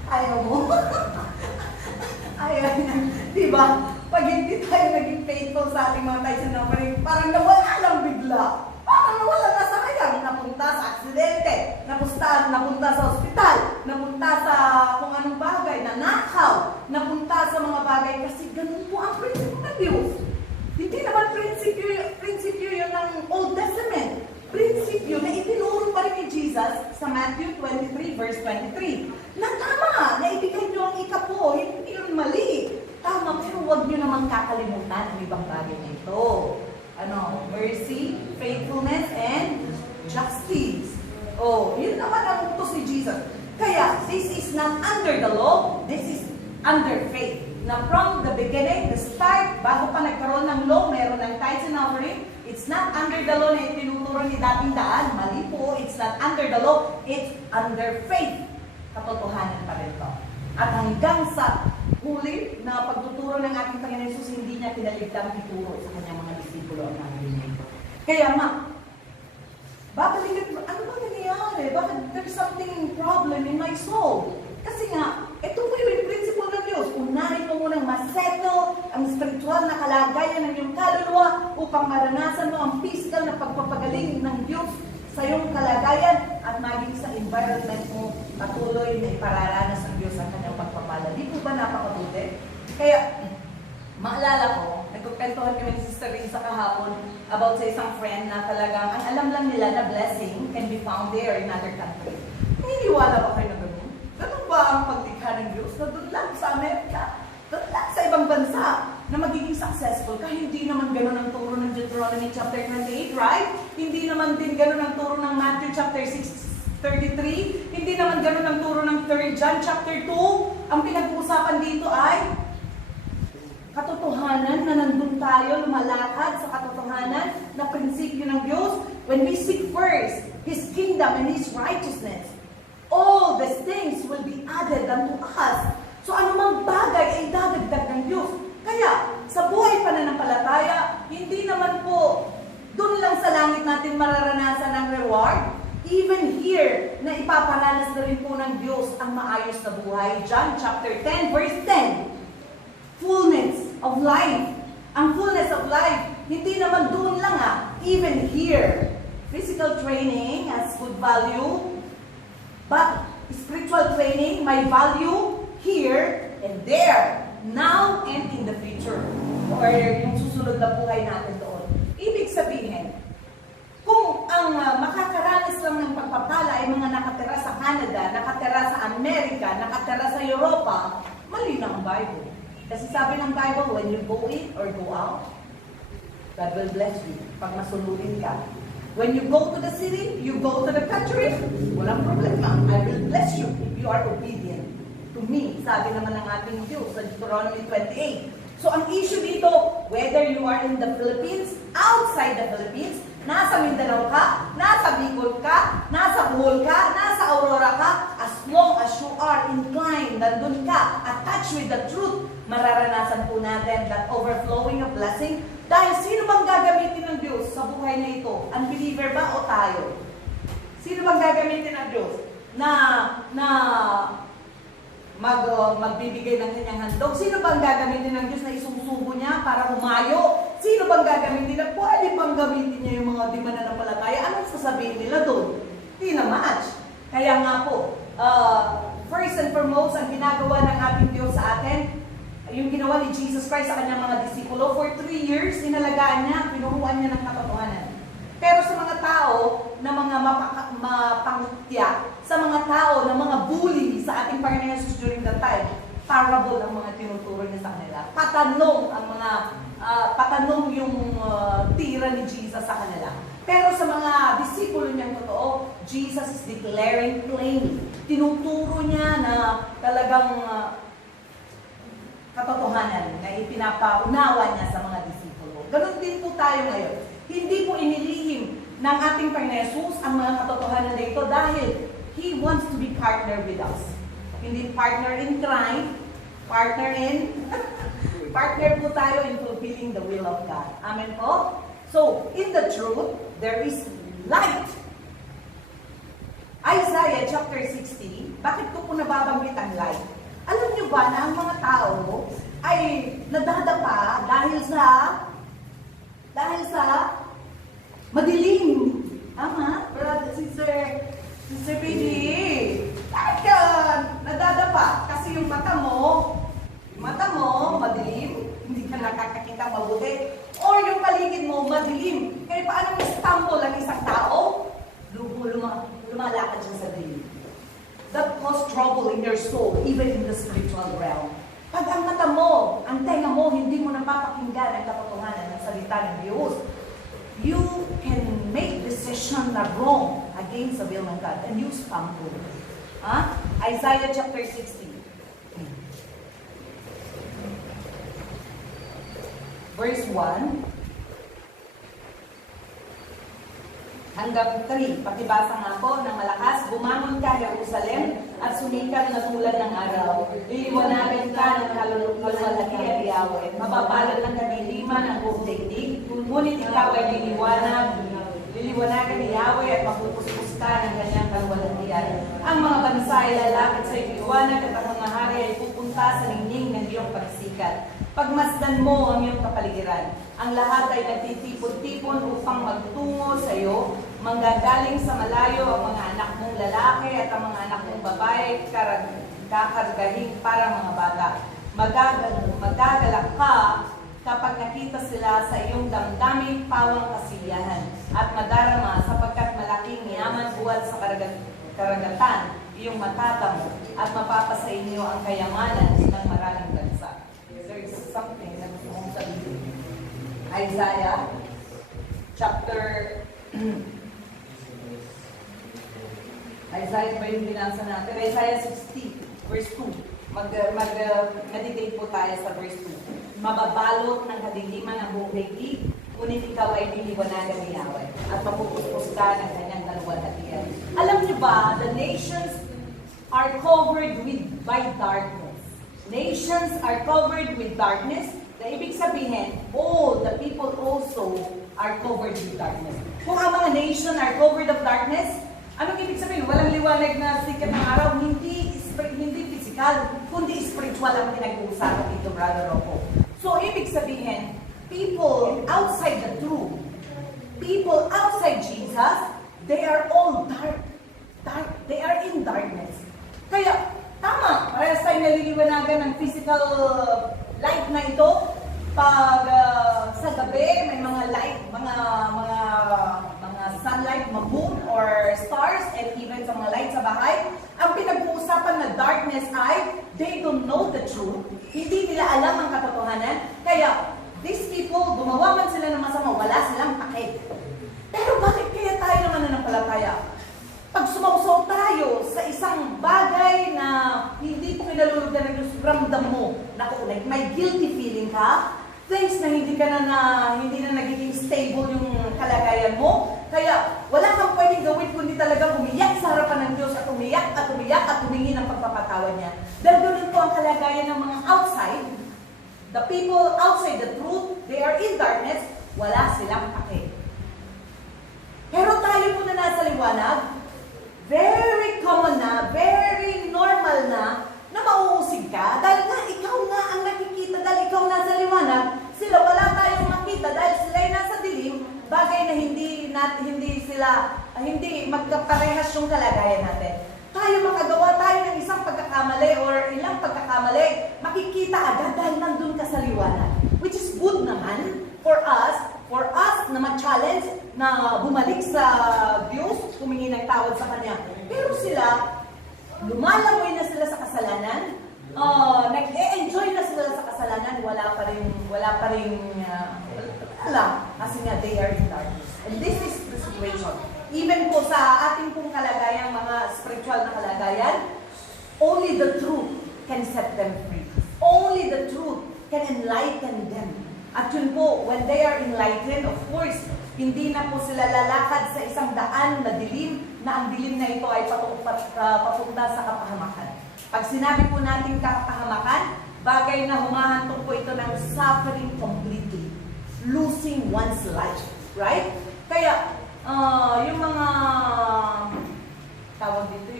Ayaw mo? Ayaw niya. Diba? Pag hindi tayo naging faithful sa ating mga tithes and offering, parang nawala lang bigla. Parang nawala na sa kayang. Napunta sa aksidente. Napunta sa ospital. Napunta sa kung anong bagay. Nanakaw. Napunta sa mga bagay. Kasi ganun po ang prinsipyo ng Diyos. Hindi naman prinsipyo yun ng Old Testament. Prinsipyo na itinuro pa rin ni Jesus sa Matthew 23 verse 23. Na tama, na ibigay nyo ang ikapo, hindi yun mali. Tama, pero huwag nyo naman kakalimutan ang ibang bagay na ito. Mercy, faithfulness, and justice. Yun naman ang utos ni Jesus. Kaya, this is not under the law, this is under faith. Na from the beginning, the start, bago pa nagkaroon ng law, meron ng tithes and offering. It's not under the law na itinuturo ni dating daan. Mali po, it's not under the law, it's under faith. Katotohanan pa rin to. At hanggang sa huli na pagtuturo ng ating Panginoon Jesus, hindi niya pinaligtang ituro sa kanyang mga disipulo ang nangyayari. Kaya nga, babalikan, ano ba nangyayari? Bakit there's something problem in my soul? Kasi nga, ito po yung principle ng Diyos. Unahin mo munang masettle ang spiritual na kalagayan ng iyong kaluluwa upang maranasan mo ang physical na pagpapagaling ng Diyos sa iyong kalagayan at maging sa environment mo patuloy na ipararanas ng Diyos ang kanyang pagpapala. Di po ba napakabuti? Kaya, maalala ko, nagkupentuhan kami ni Sister Risa kahapon about sa isang friend na talagang ang alam lang nila na blessing can be found there in other countries. Naniniwala ba kayo na gano'n? Ganun ba ang paglikha ng Diyos na doon lang sa Amerika, doon lang sa ibang bansa na magiging successful? Kahit hindi naman ganun ang turo ng Deuteronomy chapter 28, right? Hindi naman din ganun ang turo ng Matthew chapter 6:33. Hindi naman ganun ang turo ng 3 John chapter 2. Ang pinag-uusapan dito ay katotohanan na nandun tayo, lumalakad sa katotohanan na prinsipyo ng Diyos. When we seek first His kingdom and His righteousness, all these things will be added unto us. So anumang bagay ay dadagdag ng Diyos. Kaya, sa buhay pananampalataya, hindi naman po doon lang sa langit natin mararanasan ang reward. Even here, na ipaparanas na rin po ng Diyos ang maayos na buhay. John chapter 10, verse 10. Fullness of life. Ang fullness of life, hindi naman doon lang even here. Physical training has good value. But spiritual training, may value here and there, now and in the future. Or yung susunod na buhay natin doon. Ibig sabihin, kung ang makakaranas lang ng pagpapala ay mga nakatira sa Canada, nakatira sa Amerika, nakatira sa Europa, mali na ang Bible. Kasi sabi ng Bible, when you go in or go out, God will bless you pag masunodin ka. When you go to the city, you go to the country, walang problema. I will bless you if you are obedient to me. Sabi naman ng ating Diyos sa Deuteronomy 28. So ang issue dito, whether you are in the Philippines, outside the Philippines, nasa Mindanao ka, nasa Bicol ka, nasa Bohol ka, nasa Aurora ka, as long as you are inclined, nandun ka, attached with the truth, mararanasan po natin that overflowing of blessing. Dahil sino bang gagamitin ng Diyos sa buhay na ito? Unbeliever ba o tayo? Sino bang gagamitin ng Diyos na magbibigay ng kanyang handog? Sino bang gagamitin ng Diyos na isusubo niya para humayo? Sino bang gagamitin na pwede bang gamitin niya yung mga di mananampalataya? Anong sasabihin nila doon? Hindi na match. Kaya nga po, first and foremost, ang ginagawa ng ating Diyos sa atin, yung ginawa ni Jesus Christ sa kanyang mga disipulo, for 3 years, inalagaan niya, pinuruan niya ng katotohanan. Pero sa mga tao na mga mapangutya, sa mga tao na mga bully sa ating Panginoon Jesus during that time, parable ang mga tinuturo niya sa kanila. Patanong yung tira ni Jesus sa kanila. Pero sa mga disipulo niyang totoo, Jesus is declaring plainly. Tinuturo niya na talagang katotohanan na ipinapaunawa niya sa mga disipulo. Ganon din po tayo ngayon. Hindi po inilihim ng ating Panginoon Jesus ang mga katotohanan na ito dahil He wants to be partner with us. Hindi partner in crime, partner po tayo in fulfilling the will of God. Amen po? So, in the truth, there is light. Isaiah chapter 60, bakit ko po nababanggit ang light? Alam niyo ba na ang mga tao ay nadadapa dahil sa madilim. Tama, brother, sister PG. Bakit ka nadadapa? Kasi yung mata mo madilim, hindi ka nakakakita mabuti. Or yung paligid mo madilim. Kaya paano mo stumble ang isang tao? Lumalakad siya sa dilim. That cause trouble in your soul, even in the spiritual realm. Pag ang mata mo, ang tenga mo, hindi mo napapakinggan ang katotohanan ng salita ng Diyos, you can make decision na wrong against the will of God and you stumble. Isaiah chapter 60. Verse 1 hanggang 3. Pakibasa nga po ng malakas. Bumangon ka, Jerusalem, at sumikat na tulad ng araw. Liliwanagan ka ng kaluwalhatian ni Yahweh. Mababalot ng kadiliman ang buong daigdig. Ngunit ikaw ay liliwanagan ni Yahweh at mapupuspos ka ng kanyang kaluwalhatian. Ang mga bansa ay lalapit sa iliwanag at ang mga hari ay pupunta sa ningning ng iyong pagsikat. Pagmasdan mo ang iyong kapaligiran. Ang lahat ay nagtitipon-tipon upang magtungo sa iyo. Manggagaling sa malayo ang mga anak mong lalaki at ang mga anak mong babae kakargahin para mga bata. Magagalak ka kapag nakita sila sa iyong damdaming pawang kasiyahan at madarama sapagkat malaking yaman buwad sa karagatan iyong matatamo at mapapasa inyo ang kayamanan ng maraming bansa. There is something na gusto mong sabihin. Isaiah chapter Isaiah ba yung binasa natin? Isaiah 60 verse 2. Mag-meditate po tayo sa verse 2. Mababalot ng kadiliman ang buong daigdig, ngunit ikaw ay liliwanagan ni Yahweh at mapupuspos ka ng kanyang kaluwalhatian. Alam niyo ba, the nations are covered by darkness. Nations are covered with darkness. Na ibig sabihin, all the people also are covered with darkness. Kung ang mga nation are covered of darkness, anong ibig sabihin? Walang liwanag na sikat ng araw, hindi physical, kundi spiritual ang pinag-uusapan dito, Brother Rocco. So, ibig sabihin, people outside the truth, people outside Jesus, they are all dark. They are in darkness. Kaya, tama, parehas tayo naliliwanagan ng physical light na ito. Pag sa gabi, may mga light, mga sunlight, mga moon or stars, and even sa mga light sa bahay. Ang pinag-uusapan na darkness ay, they don't know the truth. Hindi nila alam ang katotohanan. Kaya, these people, gumawa man sila ng masama, wala silang pake. Pero bakit kaya tayo naman nananampalataya? Pag sumausaw tayo sa isang bagay na hindi po kinalulugan ng Diyos, ramdam mo, naku, like, may guilty feeling ka, things na hindi na nagiging stable yung kalagayan mo, kaya wala kang pwedeng gawin kundi talaga umiyak sa harapan ng Diyos at umiyak at humingi ng pagpapatawad niya. Dahil ganun po ang kalagayan ng mga outside, the people outside the truth, they are in darkness, wala silang pake. Pero tayo po na nasa liwanag, very common na, very normal na mauusig ka, dahil nga ikaw nga ang nakikita, dahil ikaw nasa liwanag, sila wala tayong makita dahil sila ay nasa dilim, bagay na hindi magkaparehas yung kalagayan natin. Tayo makagawa tayo ng isang pagkakataon pagkakamali or ilang pagkakamali, makikita agad dahil nandun ka sa liwanag. Which is good naman for us na ma-challenge, na bumalik sa Diyos, humingi ng tawad sa Kanya. Pero sila, lumalamoy na sila sa kasalanan, nag-e-enjoy na sila sa kasalanan, wala pa rin, kasi nga they are in darkness. And this is the situation. Even po sa ating pong kalagayan, mga spiritual na kalagayan, only the truth can set them free. Only the truth can enlighten them. At yun po, when they are enlightened, of course, hindi na po sila lalakad sa isang daan na dilim, na ang dilim na ito ay papunta sa kapahamakan. Pag sinabi po natin kapahamakan, bagay na humahantong po ito ng suffering completely, losing one's life. Right? Kaya, yung mga tawag dito,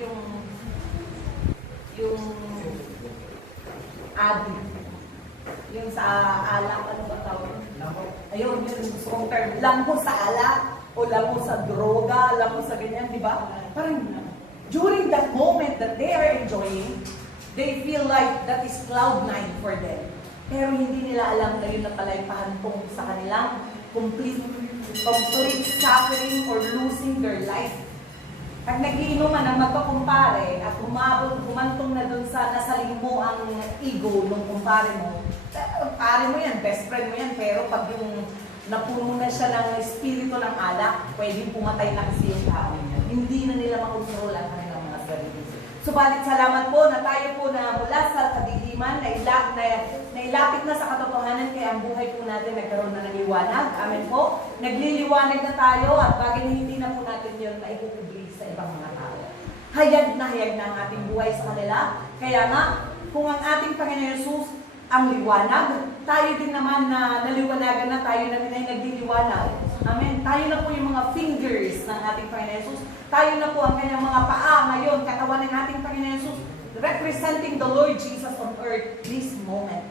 yung addict, yung sa alak, ano ba tawag? Ayun, yung gusto kong term, lampo sa alak, o lampo sa droga, lampo sa ganyan, di ba? Parang, during that moment that they are enjoying, they feel like that is cloud nine for them. Pero hindi nila alam na yun na pala yung pahantong sa kanilang complete suffering or losing their life. Pag nagiinuman ang magkakumpare at humantong na dun sa nasaling mo ang ego ng kumpare mo, pare mo yan, best friend mo yan, pero pag yung napuno na siya ng espiritu ng alak, pwedeng pumatay na kasi yung tao niya. Hindi na nila makontrol ang kanilang mga sarili. Subalit salamat po na tayo po na mula sa kadiliman, nailapit na sa katotohanan, kaya ang buhay po natin nagkaroon na ng liwanag. Amen po. Nagliliwanag na tayo at bagay na hindi na po natin yun na ikukubli sa ibang mga tao. Hayag na ang ating buhay sa kanila. Kaya nga, kung ang ating Panginoon Jesus ang liwanag, tayo din naman na naliwanagan na, tayo na ay nagliliwanag. Amen. Tayo na po yung mga fingers ng ating Panginoon Jesus. Tayo na po ang kanyang mga paa ngayon, katawan ng ating Panginoon Jesus, representing the Lord Jesus on earth this moment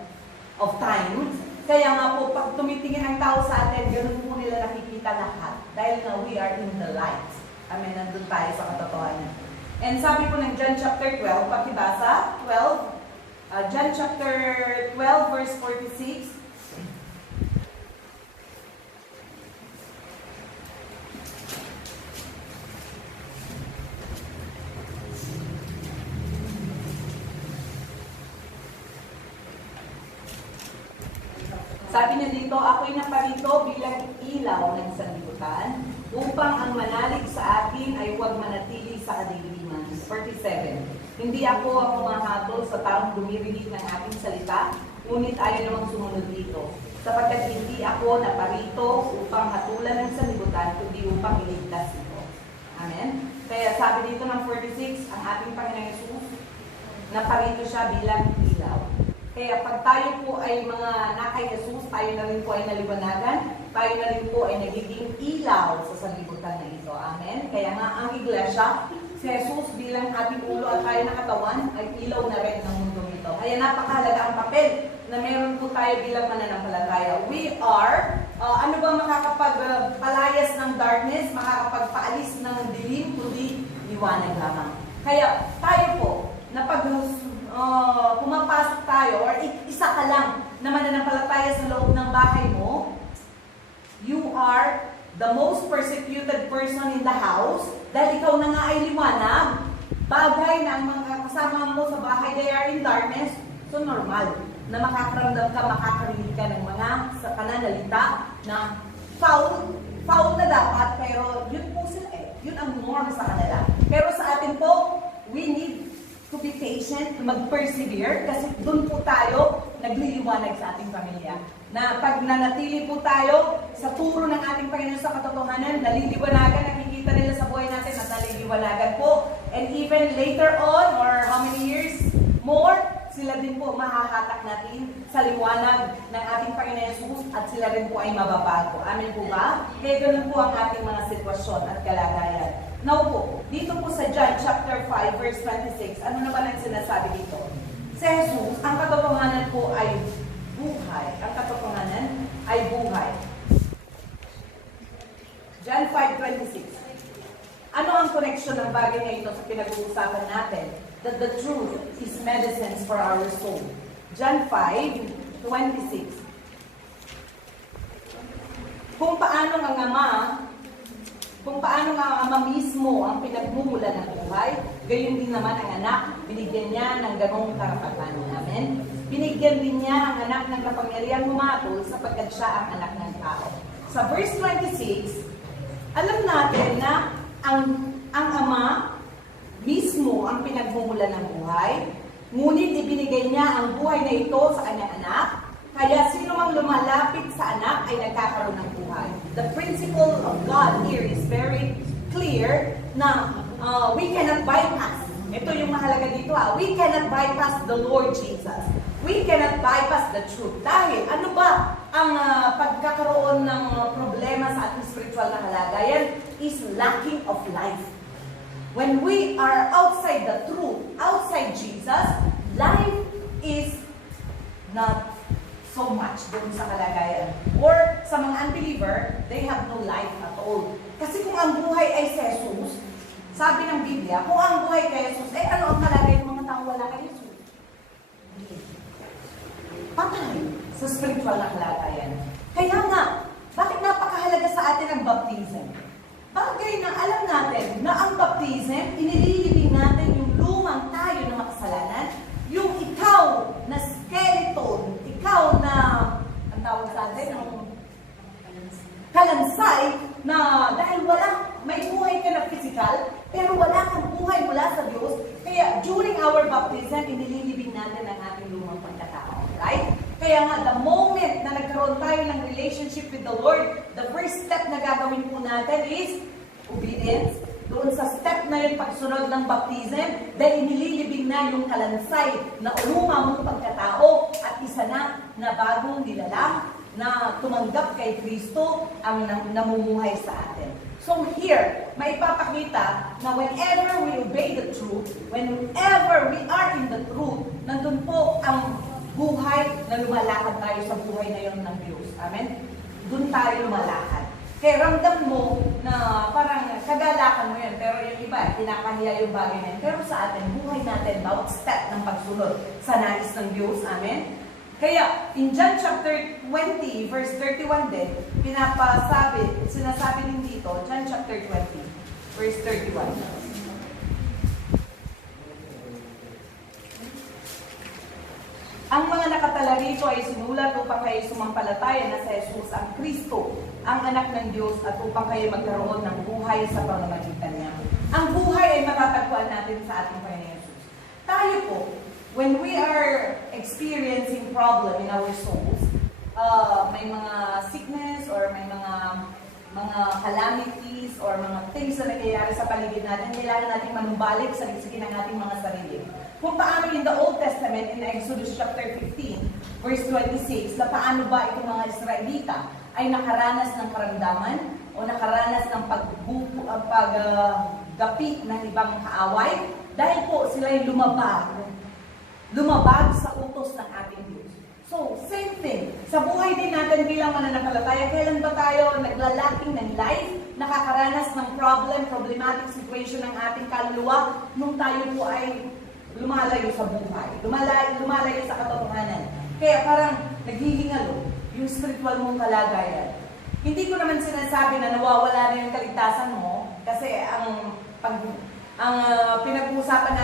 of time. Kaya nga po, pag tumitingin ang tao sa atin, ganun po nila nakikita lahat. Dahil na we are in the light. Amen. Nandun tayo sa katotohanan. And sabi po ng John chapter 12, pakibasa, John chapter 12, verse 46. Sabi niya dito, ako'y naparito bilang ilaw ng sanlibutan upang ang manalig sa akin ay huwag manatili sa kadiliman. 47. Hindi ako ang humahabol sa taong dumirinig ng aking salita, ngunit ayaw namang sumunod dito. Sapagkat hindi ako naparito upang hatulan ng sanlibutan, kundi upang iligtas ito. Amen? Kaya sabi dito ng 46, ang ating Panginoong Jesus, naparito siya bilang ilaw. Kaya pag tayo po ay mga nakay Jesus, tayo na rin po ay naliwanagan, tayo na rin po ay nagiging ilaw sa sanlibutan na ito. Amen? Kaya nga ang iglesia, si Jesus bilang ating ulo at tayo na katawan, ay ilaw na rin ng mundo ito. Kaya napakahalaga ang papel na meron po tayo bilang mananampalataya. We are, ano ba makakapagpalayas ng darkness, makakapagpaalis ng dilim, kundi liwanag lamang. Kaya tayo po, na pag pumapasok tayo or isa ka lang na mananampalataya sa loob ng bahay mo, you are the most persecuted person in the house dahil ikaw na nga ay liwanag. Bagay na ang mga kasama mo sa bahay, they are in darkness. So normal na makakaramdam ka, makakarinig ka ng mga sa pananalita na foul na dapat, pero yun po sila yun ang norm sa kanila. Pero sa atin po, we need to be patient, mag-persevere, kasi doon po tayo nagliliwanag sa ating pamilya. Na pag nanatili po tayo sa turo ng ating Panginoon sa katotohanan, naliliwanagan, nakikita nila sa buhay natin at naliliwanagan po. And even later on, or how many years more, sila din po mahahatak natin sa liwanag ng ating Panginoon Jesus at sila rin po ay mababago. Amen po ba? Kaya ganun po ang ating mga sitwasyon at kalagayan. Now po, dito po sa John chapter 5 verse 26, ano naman ang sinasabi dito? Si Jesus, ang katotohanan po ay buhay. Ang katotohanan ay buhay. John 5:26. Ano ang connection ng bagay na ito sa pinag-uusapan natin? that the truth is medicines for our soul. John 5:26. Kung paano ang Ama mismo ang pinagmumula ng buhay, gayon din naman ang anak, binigyan niya ng ganong karapatan. Amen? Binigyan din niya ang anak ng kapangyarihang humatol sapagkat siya ang anak ng tao. Sa verse 26, alam natin na ang Ama mismo ang pinagmumula ng buhay, ngunit ibinigay niya ang buhay na ito sa kanyang anak, kaya sino mang lumalapit sa anak ay nagkakaroon ng buhay. The principle of God here is very clear na we cannot bypass. Ito yung mahalaga dito we cannot bypass the Lord Jesus. We cannot bypass the truth. Dahil ano ba ang pagkakaroon ng problema sa ating spiritual na kalagayan is lacking of life. When we are outside the truth, outside Jesus, life is not so much doon sa kalagayan. Or sa mga unbeliever, they have no life at all. Kasi kung ang buhay ay si Jesus, sabi ng Biblia, kung ang buhay kay Jesus, ano ang kalagayan ng mga tao wala kay Jesus? Patay sa spiritual na kalagayan. Kaya nga, bakit napakahalaga sa atin ang baptism? Bagay na alam natin na ang baptism, inililibing natin yung lumang tayo na makasalanan, yung ikaw na skeleton, ikaw na, ang tawag sa atin, kalansay, na dahil may buhay ka na physical, pero wala kang buhay mula sa Diyos, kaya during our baptism, inililibing natin ang ating lumang pagkatao. Right? Kaya nga, the moment na nagkaroon tayo ng relationship with the Lord, the first step na gagawin po natin is obedience. Doon sa step na yun, pagsunod ng baptism, dahil nililibing na yung kalansay na uluma mong pagkatao at isa na bagong nilalang na tumanggap kay Kristo ang namumuhay sa atin. So here, maipapakita na whenever we obey the truth, whenever we are in the truth, nandun po ang buhay na lumalakad tayo sa buhay na yun ng Diyos. Amen? Doon tayo lumalakad. Kaya ramdam mo na parang kagalakan mo yan, pero yung iba, kinakahiya yung bagay na yan. Pero sa atin, buhay natin, bawat step ng pagsunod sa nais ng Diyos. Amen? Kaya, in John chapter 20, verse 31 din, sinasabi din dito, John chapter 20, verse 31. Ang mga nakatala rito ay sinulat upang kayo sumampalataya na si Jesus ang Kristo, ang anak ng Diyos, at upang kayo magkaroon ng buhay sa pamamagitan niya. Ang buhay ay matatagpuan natin sa ating Panginoon Jesus. Tayo po, when we are experiencing problem in our souls, may mga sickness or may mga calamities or mga things na nangyayari sa paligid natin, kailangan natin manumbalik sa ng ating mga sarili. Kung paano in the Old Testament, in Exodus chapter 15, verse 26, na paano ba itong mga Israelita ay nakaranas ng karamdaman o nakaranas ng paggapi ng ibang kaaway dahil po sila'y lumabag sa utos ng ating Diyos. So, same thing. Sa buhay din natin bilang mananampalataya, kailan ba tayo naglalaking ng life, nakakaranas ng problematic situation ng ating kaluluwa, nung tayo po ay lumalayo sa buhay, lumalayo sa katotohanan. Kaya parang naghihingalo yung spiritual mong kalagayan. Hindi ko naman sinasabi na nawawala na yung kaligtasan mo, kasi ang pinag-uusapan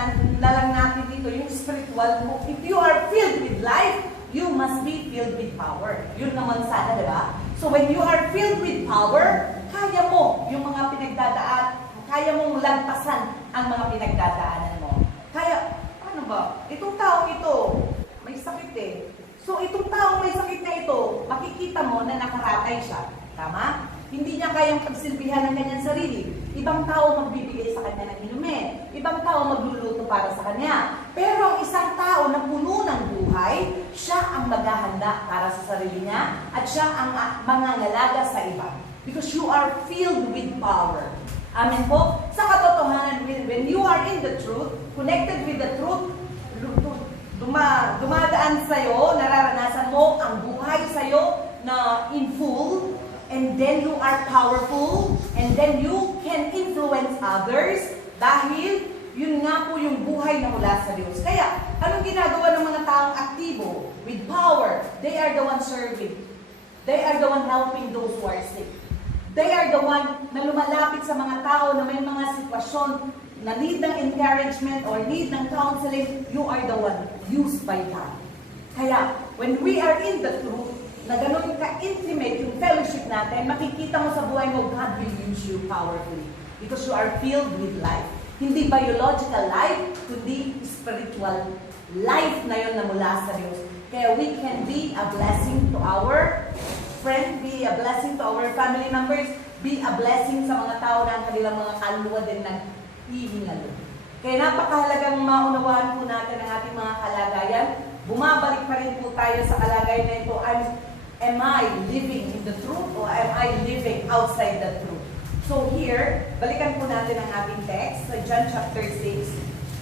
na lang natin dito, yung spiritual mo. If you are filled with life, you must be filled with power. Yun naman sana, di ba? So when you are filled with power, kaya mo yung mga kaya mong lagpasan ang mga pinagdadaanan mo. Kaya, ano ba? Itong taong ito, may sakit eh. So itong taong may sakit na ito, makikita mo na nakaratay siya. Tama? Hindi niya kayang pagsilbihan ng kanyang sarili. Ibang tao magbibigay sa kanya ng inumin. Ibang tao magluluto para sa kanya. Pero ang isang tao na puno ng buhay, siya ang maghahanda para sa sarili niya at siya ang mangangalaga sa iba. Because you are filled with power. Amen po? Sa katotohanan, when you are in the truth, connected with the truth, dumadaan sa'yo, nararanasan mo ang buhay sa'yo na in full, and then you are powerful, and then you can influence others dahil yun nga po yung buhay na mula sa Diyos. Kaya, anong ginagawa ng mga taong aktibo? With power, they are the one serving. They are the one helping those who are sick. They are the one na lumalapit sa mga tao na may mga sitwasyon na need ng encouragement or need ng counseling. You are the one used by God. Kaya, when we are in the truth, na ganun ka-intimate yung fellowship natin, makikita mo sa buhay mo, God will use you powerfully. Because you are filled with life. Hindi biological life, kundi spiritual life na yun na mula sa Diyos. Kaya we can be a blessing to our friend, be a blessing to our family members, be a blessing sa mga tao na ang kanilang mga kaluluwa din nag-ihingalo. Kaya napakahalagang maunawaan po natin ang ating mga kalagayan. Bumabalik pa rin po tayo sa kalagayan na ito. Am I living in the truth or am I living outside the truth? So here, balikan po natin ang ating text sa John chapter 6,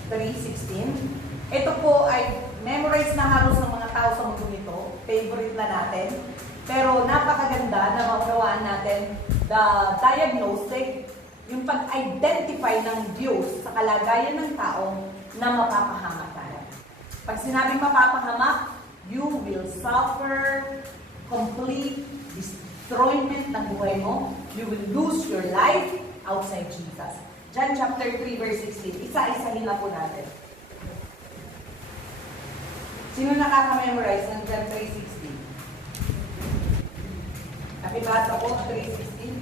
3:16. Ito po ay memorize na halos ng mga tao sa mundo nito. Favorite na natin. Pero napakaganda na maunawaan natin the diagnostic, yung pag-identify ng Diyos sa kalagayan ng tao na mapapahamak tayo. Pag sinabing mapapahamak, you will suffer complete destroyment ng buhay mo. You will lose your life outside Jesus. John chapter 3 verse 16. Isa-isahin na po natin. Sino nakaka-memorize ng John 3:16? Nakibasa ko 3:16.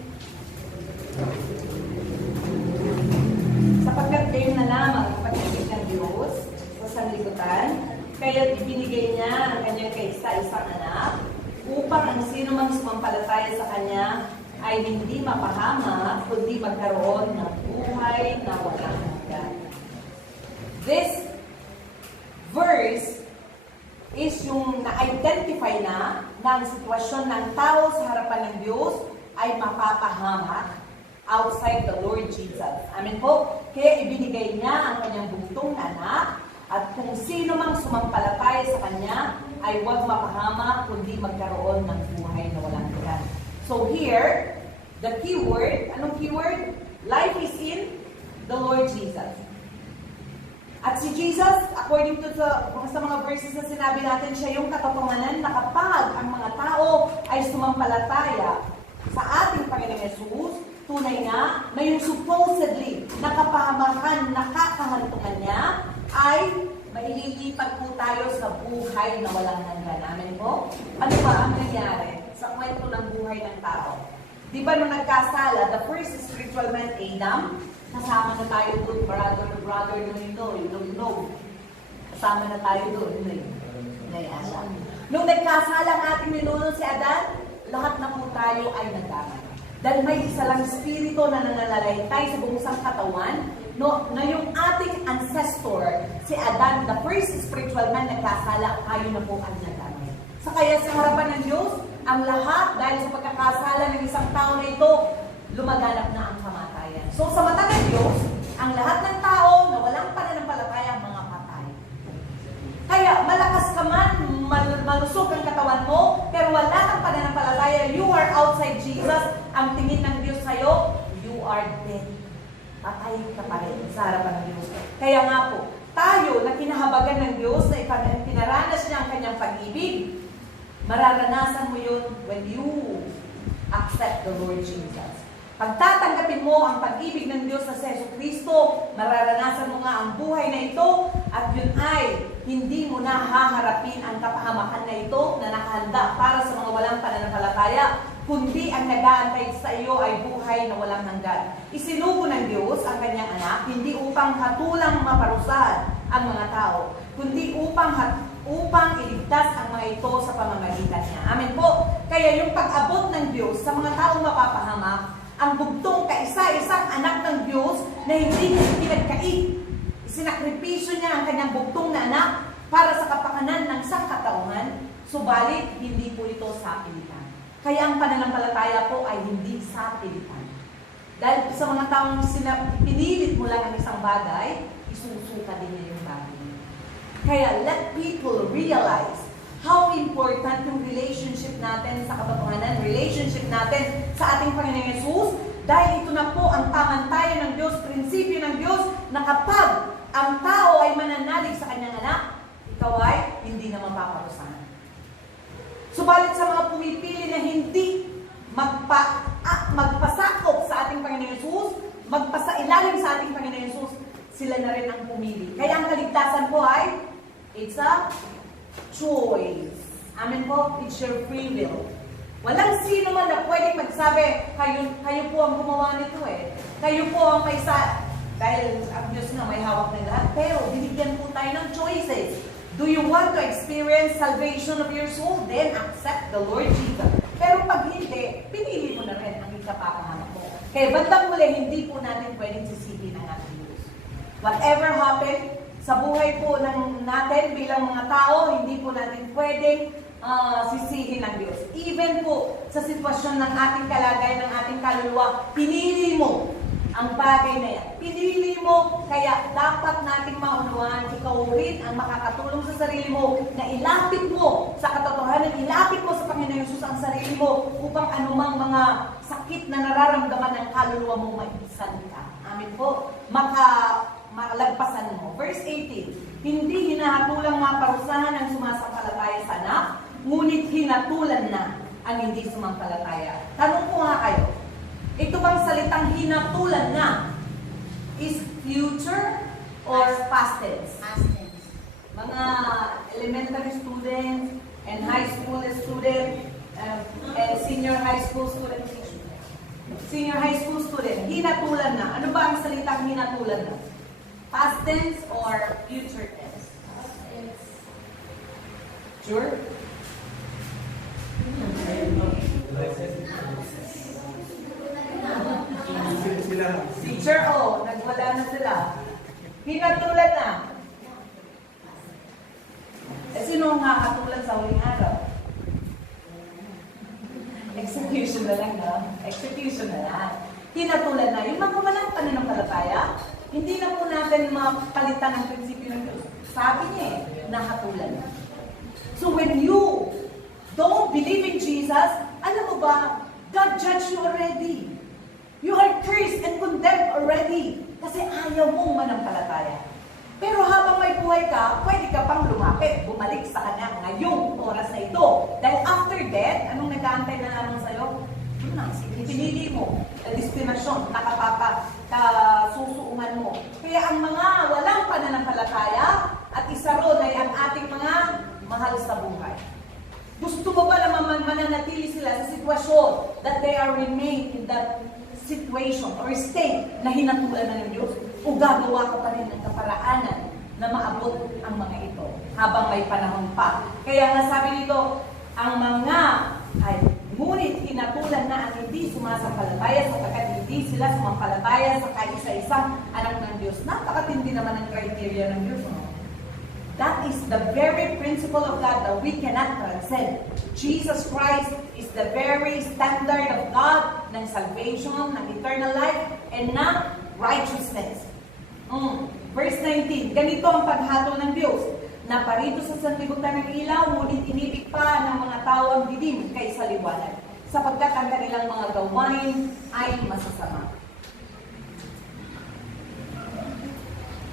Sapagkat gayon na lamang ang pag-ibig ng Diyos sa sanlibutan, kaya ibinigay niya ang kanyang kaisa-isang anak, upang ang sino mang sumampalataya sa Kanya ay hindi mapahama, kundi magkaroon ng buhay na walang hanggan. This verse is yung na-identify na ang sitwasyon ng tao sa harapan ng Diyos ay mapapahamak outside the Lord Jesus. Amen po? Kaya ibinigay niya ang kanyang buntong anak, at kung sino mang sumampalataya sa Kanya ay huwag mapahama, kundi magkaroon ng buhay na walang hanggan. So here, the keyword, anong keyword? Life is in the Lord Jesus. At si Jesus, according to sa mga verses na sinabi natin, siya yung katotohanan na kapag ang mga tao ay sumampalataya sa ating Panginoong Yesus, tunay nga na yung supposedly nakapahamakan, nakakahantungan niya, ay maililipat po tayo sa buhay na walang hanggan. Amen po? Ano ba ang nangyari sa kwento ng buhay ng tao? Di ba nung nagkasala, the first spiritual man, Adam, kasama na tayo doon, brother to brother nung ito, yung kasama na tayo doon. Nung nagkasala ang ating ninuno si Adan, lahat na po tayo ay nagdaman. Dahil may isa lang spirito na nananalaytay sa buong katawan, no, na yung ating ancestor, si Adan, the first spiritual man, nagkasala, tayo na po ang nagdamay. So kaya sa harapan ng Diyos, ang lahat, dahil sa pagkakasala ng isang tao na ito, lumaganap na ang kamatayan. So sa mata ng Diyos, ang lahat ng tao na walang pananampalataya, mga patay. Kaya malakas ka man, malusog ang katawan mo, pero wala kang pananampalataya, you are outside Jesus, ang tingin ng Diyos sa'yo, you are dead. Patay ka pa rin sa harapan ng Diyos. Kaya nga po, tayo na kinahabagan ng Diyos, na pinaranas niya ang kanyang pag-ibig, mararanasan mo yun when you accept the Lord Jesus. Pag tatanggapin mo ang pag-ibig ng Diyos sa Yesu Kristo, mararanasan mo nga ang buhay na ito, at yun ay hindi mo na haharapin ang kapahamakan na ito na nakahanda para sa mga walang pananampalataya, kundi ang nag-aantay sa iyo ay buhay na walang hanggan. Isinugo ng Diyos ang kanyang anak, hindi upang hatulang maparusahan ang mga tao, kundi upang iligtas ang mga ito sa pamamagitan niya. Amen po? Kaya yung pag-abot ng Diyos sa mga taong mapapahamak, ang bugtong kaisa-isang anak ng Diyos na hindi niya pinagkait. Sinakripisyo niya ang kanyang bugtong na anak para sa kapakanan ng sangkatauhan, subalit hindi po ito sa pilitan. Kaya ang pananampalataya po ay hindi sa pilitan. Dahil sa mga taong pinilit mo lang ang isang bagay, isusuka din niya yung bagay. Kaya let people realize how important yung relationship natin sa katotohanan, relationship natin sa ating Panginoong Yesus, Dahil ito na po ang pamantayan ng Diyos, prinsipyo ng Diyos, na kapag ang tao ay mananalig sa kanyang anak, ikaw ay hindi na mapaparusahan. Subalit sa mga pumipili na hindi magpasakop sa ating Panginoon Yesus, magpasailalim sa ating Panginoon Yesus, sila na rin ang pumili. Kaya ang kaligtasan po ay, it's a choice. Amen po, it's your free will. Walang sino man na pwedeng magsabi, kayo po ang gumawa nito eh. Kayo po ang may dahil ang Diyos na may hawak ng lahat. Pero binigyan po tayo ng choices. Do you want to experience salvation of your soul? Then accept the Lord Jesus. Pero pag hindi, pinili mo na rin ang ikapapahanap mo. Kaya bandang huli, hindi po natin pwedeng sisihin ang ating Diyos. Whatever happened sa buhay po natin bilang mga tao, hindi po natin pwedeng sisihin ng Diyos. Even po sa sitwasyon ng ating kalagayan, ng ating kaluluwa, pinili mo ang bagay na yan. Pinili mo, kaya dapat nating maunawaan, ikaw rin ang makakatulong sa sarili mo na ilapit mo sa katotohanan, ilapit mo sa Panginoon Yesus ang sarili mo upang anumang mga sakit na nararamdaman ng kaluluwa mo maisan ka. Amin po. Malagpasan mo. Verse 18, hindi hinahatulang maparusahan ang sumasampalataya sa anak, ngunit hinatulan na ang hindi sumampalataya. Tanong ko nga kayo, ito bang salitang hinatulan na is future or past tense? Past tense. Mga elementary students and high school students and senior high school students. Senior high school student, hinatulan na. Ano ba ang salitang hinatulan na? Past tense or future tense? Sure? Teacher, nagwala na sila. Hinatulan na. Sino ang nakatulan sa huling araw? Execution na lang, no? Execution na lang. Hinatulan na. Yung mga walang pananampalataya, hindi na po natin mapalitan ang prinsipyo ng Diyos. Sabi niya nahatulan na. So when you don't believe in Jesus, alam mo ba, God judged you already. You are cursed and condemned already kasi ayaw mong manampalataya. Pero habang may buhay ka, pwede ka pang lumapit, bumalik sa Kanya ngayong oras na ito. Dahil after death, anong nag-aantay na naman sa'yo? Pinili mo, destinasyon, susuungan mo. Kaya ang mga walang pananampalataya at isa ron ay ang ating mga mahal sa buhay. Gusto mo ba na mananatili sila sa sitwasyon that they are remain in that situation or state na hinatulan na ng Diyos? O gagawa ka pa rin ng kaparaanan na maabot ang mga ito habang may panahon pa? Kaya nga sabi dito, ang mga ngunit hinatulan na ang hindi sumasampalataya sapagkat hindi sila sumampalataya sa kaisa-isang anak ng Diyos. Napakatindi naman ang criteria ng Diyos. No? That is the very principle of God that we cannot transcend. Jesus Christ is the very standard of God ng salvation, ng eternal life, and ng righteousness. Verse 19, ganito ang paghatol ng Diyos. Naparito sa sanlibutan ng ilaw, ngunit inibig pa ng mga tao ang dilim kaysa liwanag, sapagkat ang kanilang mga gawain ay masasama.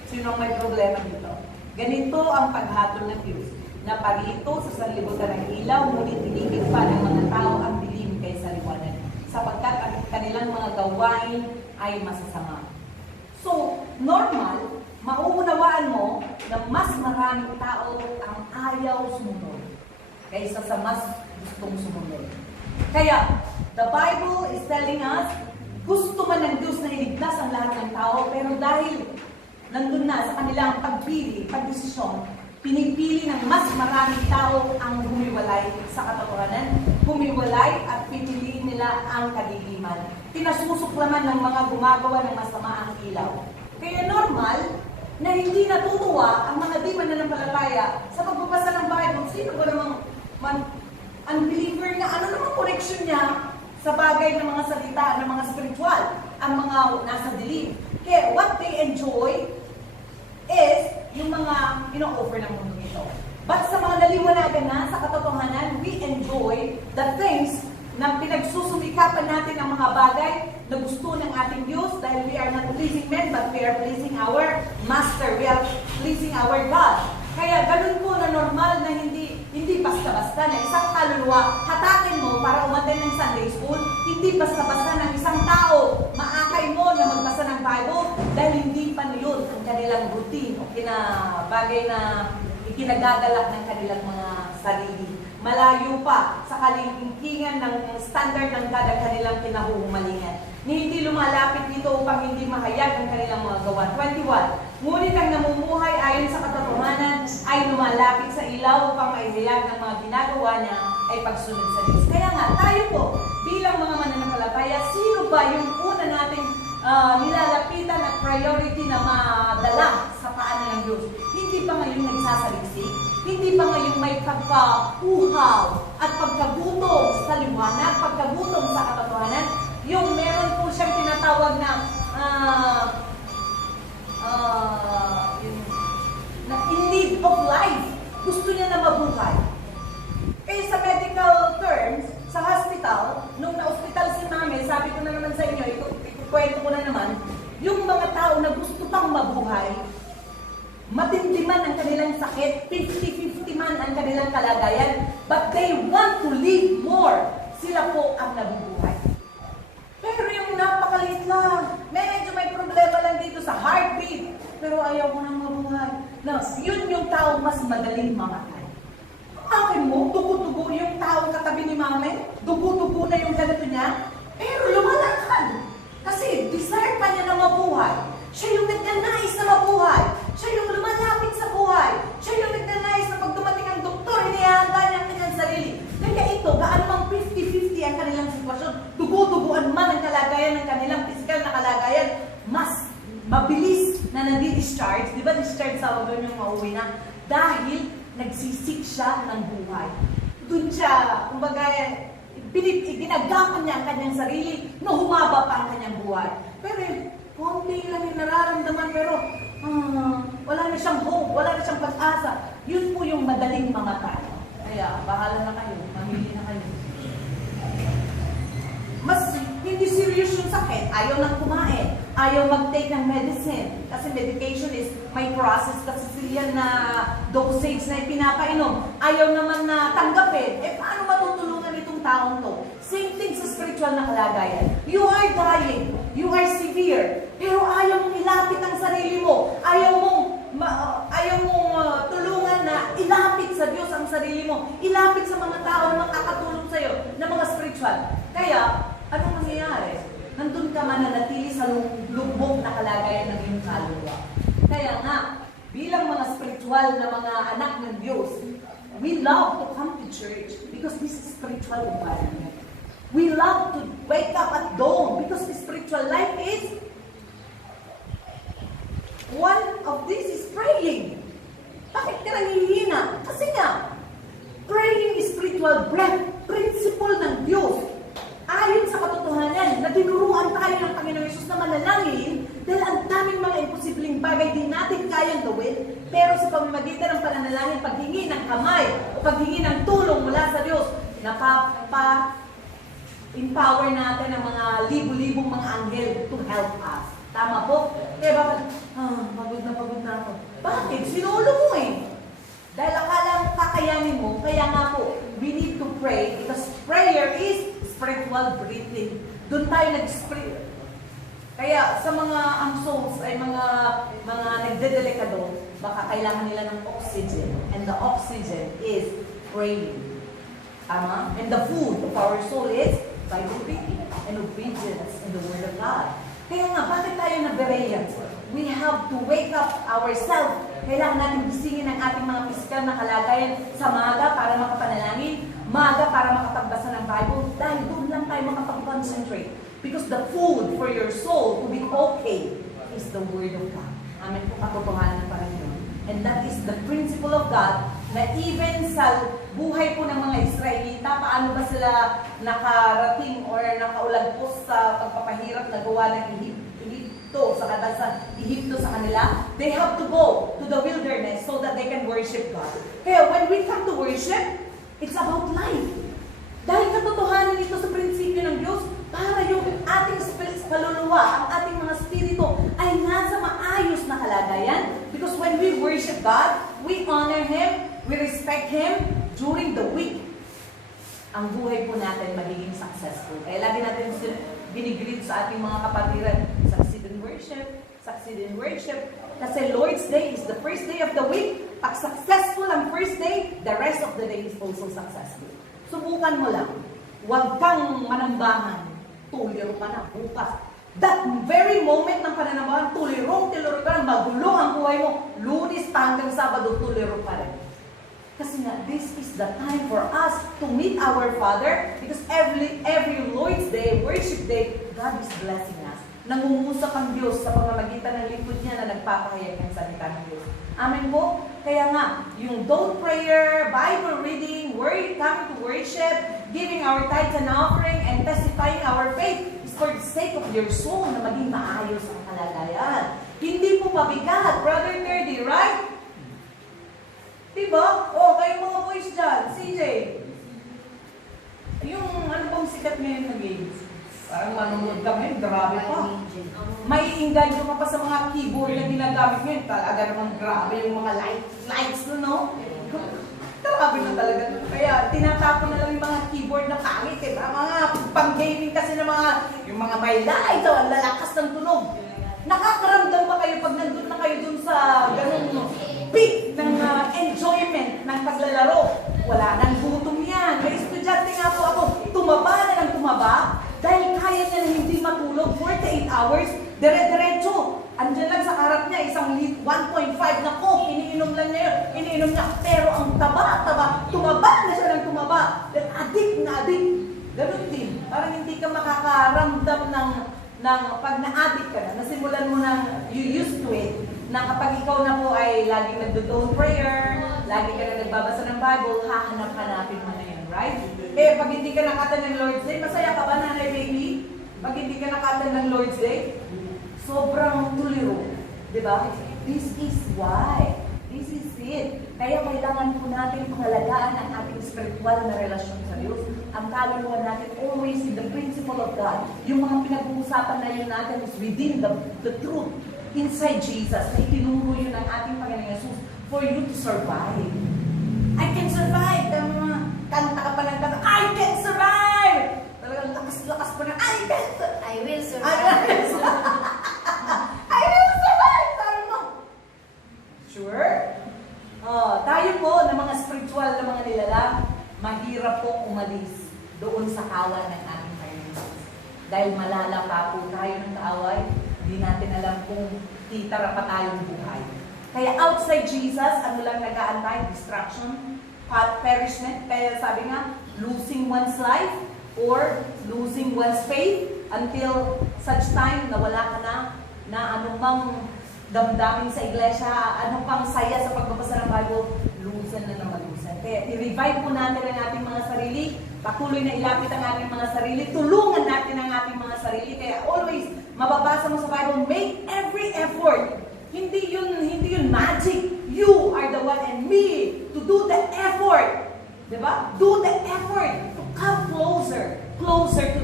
Sino may problema dito? Ganito ang paghatol ng Diyos. Naparito sa sanlibutan ng ilaw, ngunit inibig pa ng mga tao ang dilim kaysa liwanag, sapagkat ang kanilang mga gawain ay masasama. So, normal, mauunawaan mo na mas maraming tao ang ayaw sumunod kaysa sa mas gustong sumunod. Kaya, the Bible is telling us, gusto man ng Diyos na iligtas ang lahat ng tao, pero dahil nandun na sa kanilang pagpili, pagdesisyon, pinipili ng mas maraming tao ang humiwalay sa katotohanan, humiwalay at pipiliin nila ang kadiliman. Pinasusuklaman ng mga gumagawa ng masama ang ilaw. Kaya normal na hindi natutuwa ang mga di mananampalataya sa pagbabasa ng Bible. Sino ba namang unbeliever na ano namang connection niya sa bagay ng mga salita, ng mga spiritual, ang mga nasa dilim. Kaya what they enjoy is yung mga ino-offer ng mundo nito. But sa mga naliwanagan na, sa katotohanan, we enjoy the things na pinagsusumikapan natin ang mga bagay na gusto ng ating Diyos dahil we are not pleasing men but we are pleasing our Master. We are pleasing our God. Kaya ganun po na normal na hindi basta-basta na isang kaluluwa hatakin mo para umattend ng Sunday School, hindi basta-basta ng isang tao maakay mo na magbasa ng Bible dahil hindi pa na yun ang kanilang routine o bagay na ikinagagalak ng kanilang mga sarili. Malayo pa sa kalingkingan ng standard ng God ang kanilang kinahuhumalingan. Hindi lumalapit dito upang hindi mahayag ang kanilang mga gawa. 21. Ngunit ang namumuhay ayon sa katotohanan ay lumalapit sa ilaw upang maihayag ng mga ginagawa niya ay pagsunod sa Diyos. Kaya nga, tayo po, bilang mga mananampalataya, sino ba yung una nating nilalapitan at priority na madala sa paanan ng Diyos? Hindi ba ngayon nagsasaliksik? Hindi ba ngayon may pagkapuhaw at pagkagutom sa liwanag, pagkagutom sa katotohanan? Yung meron po siyang tinatawag na in need of life. Gusto niya na mabuhay. Eh sa medical terms, sa hospital, nung na-hospital si Mami, sabi ko na naman sa inyo, ikukwento ko na naman, yung mga tao na gusto pang mabuhay, matindi man ang kanilang sakit, 50-50 man ang kanilang kalagayan, but they want to live more. Sila po ang nabubuhay. Pero yung napakaliit lang, medyo may problema lang dito sa heartbeat, pero ayaw ko nang mabuhay. No, yun yung tao mas madaling mamatay. Akin mo, dugo-dugo yung taong katabi ni Mami, dugo-dugo na yung ganito niya, pero lumalakad. Kasi desire pa niya na mabuhay. Siya yung nagnanais na mabuhay. Siya yung lumalapit sa buhay. Siya yung nagnanais na pag dumating ang doktor, hinihanda niya ang kanyang sarili. Kaya ito, gaano mang 50-50 ang kanilang sitwasyon, dugo-duguan man ang kalagayan ng kanilang physical na kalagayan, mas mabilis na nadi-discharge. Di ba discharge sa doon yung mauwi na? Dahil nagsisik siya ng buhay. Doon siya, kumbaga, ginagapan niya ang kanyang sarili no humaba pa ang kanyang buhay. Pero konti lang yung nararamdaman pero wala na siyang hope, wala na siyang pag-asa. Yun po yung madaling mamatay. Kaya bahala na kayo, mamili na kayo. Mas hindi serious yung sakit, ayaw lang kumain, ayaw mag-take ng medicine. Kasi medication is may process kasi sila na dosage na ipinapainom. Ayaw naman na tanggapin. Eh paano matutulungan itong taong to? Same thing sa spiritual na kalagayan. You are dying, you are severe, pero ayaw mong ilapit ang sarili mo. Ayaw mong tulungan na ilapit sa Diyos ang sarili mo. Ilapit sa mga tao na makakatulong sa'yo, na mga spiritual. Kaya, anong nangyayari? Nandun ka mananatili sa lubog na kalagayan ng iyong kaluluwa. Kaya nga, bilang mga spiritual na mga anak ng Diyos, we love to come to church because this is spiritual environment. We love to wake up at dawn because the spiritual life is one of this is praying. Bakit ka nangihina? Kasi nga, praying is spiritual breath, principle ng Diyos. Ayon sa katotohanan na tinuruan tayo ng Panginoong Yesus na manalangin dahil ang daming mga imposibleng bagay din natin kayang gawin, pero sa pamamagitan ng pananalangin, paghingi ng kamay o paghingi ng tulong mula sa Diyos, empower natin ang mga libu-libong mga anghel to help us. Tama po? Kaya bakit? Pagod na ako. Bakit? Sinulo mo eh. Dahil akala mo kakayanin mo, kaya nga po, we need to pray because prayer is spiritual breathing. Doon tayo nag-spirit. Kaya sa mga ang souls ay mga nagdedelikado, baka kailangan nila ng oxygen. And the oxygen is praying. Tama? And the food of our soul is Bible reading and obedience in the Word of God. Kaya nga, bakit tayo nabereyan? We have to wake up ourselves. Kailangan natin gisingin ang ating mga pisikal na kalagayan sa maga para makapanalangin, maga para makapagbasa ng Bible, dahil doon lang tayo makapag-concentrate. Because the food for your soul to be okay is the Word of God. Amen po, katotohanan ng Panginoon. And that is the principle of God na even sa buhay po ng mga Israelita, paano ba sila nakarating or nakaulagpos sa pagpapahirap na gawa ng Egypto sa kanila, they have to go to the wilderness so that they can worship God. Kaya when we come to worship, it's about life. Dahil katotohanan ito sa ang buhay po natin magiging successful. Kaya lagi natin binigreet sa ating mga kapatiran, succeed in worship, succeed in worship. Kasi Lord's Day is the first day of the week. Pag successful ang first day, the rest of the day is also successful. Subukan mo lang. Huwag kang manambahan. Tuliro ka na bukas. That very moment ng pananambahan, tuliro ka na, magulo ang buhay mo. Lunes hanggang Sabado, tuliro ka rin. Kasi nga, this is the time for us to meet our Father because every Lord's Day, worship day, God is blessing us. Nangungusap ang Diyos sa pamamagitan ng lingkod niya na nagpapahayag ng salita ng Diyos. Amen po? Kaya nga, yung dawn prayer, Bible reading, coming to worship, giving our tithes and offering, and testifying our faith is for the sake of your soul na maging maayos ang kalagayan. Hindi po mabigat, Brother Nerdy, right? Diba? O, kayong mga boys dyan, CJ. Yung ano bang sikat ngayon na games? Parang manonood kami, grabe pa. May inganyo ka pa sa mga keyboard na ginagamit ngayon. Talaga naman grabe yung mga lights no? Grabe na talaga. Kaya tinatapon na lang yung mga keyboard na pangit eh. Mga pang-gaming kasi na yung mga may light, ang lalakas ng tunog. Nakakaramdam ba kayo pag nandun na kayo dun sa ganung peak ng enjoyment ng paglalaro? Wala nang gutom yan. May estudyante nga po ako, tumaba na ng tumaba. Dahil kaya niya na hindi matulog 48 hours, dire-diretso. Andiyan lang sa harap niya, isang 1.5 na coke, iniinom lang niya yun. Iniinom niya, pero ang taba, tumaba na siya ng tumaba. Then addict na addict. Ganun din. Parang hindi ka makakaramdam ng pag na-addict ka na, nasimulan mo ng you used to it, na kapag ikaw na po ay laging nagdo-don't prayer, lagi ka na nagbabasa ng Bible, hahanap-hanapin mo na yun, right? Eh, pag hindi ka nakatan ng Lord's Day, masaya ka ba, nanay baby? Pag hindi ka nakatan ng Lord's Day, sobrang tuliro. Diba? This is why. This is it. Kaya kailangan po natin pangalagaan ang ating spiritual na relasyon sa Diyos. Ang kaluluwa natin always in the principle of God. Yung mga pinag-uusapan na yun natin is within the truth. Inside Jesus. Na itinuro yun ng ating Panginoon Jesus for you to survive. I can survive. Kanta ka pa ng kanta, I can survive! Talagang lakas-lakas pa na, I will survive! I will survive! Sabi mo. Sure? Tayo po na mga spiritual na mga nilalang, mahirap po umalis doon sa kawan ng ating Panginoon. Dahil malala pa po tayo ng kaaway, hindi natin alam kung titara pa tayong buhay. Kaya outside Jesus, ano lang nag-aantay? Distraction, perishment, kaya sabi nga, losing one's life or losing one's faith until such time na wala ka na anumang damdamin sa iglesia, anumang saya sa pagbabasa ng Bible, lusan na ng malusan. Kaya i-revive po natin ang ating mga sarili, patuloy na ilapit ang ating mga sarili, tulungan natin ang ating mga sarili. Kaya always, mababasa mo sa Bible, make every effort. Hindi yun magic. You are the one and me to do the effort. Diba? Do the effort to come closer to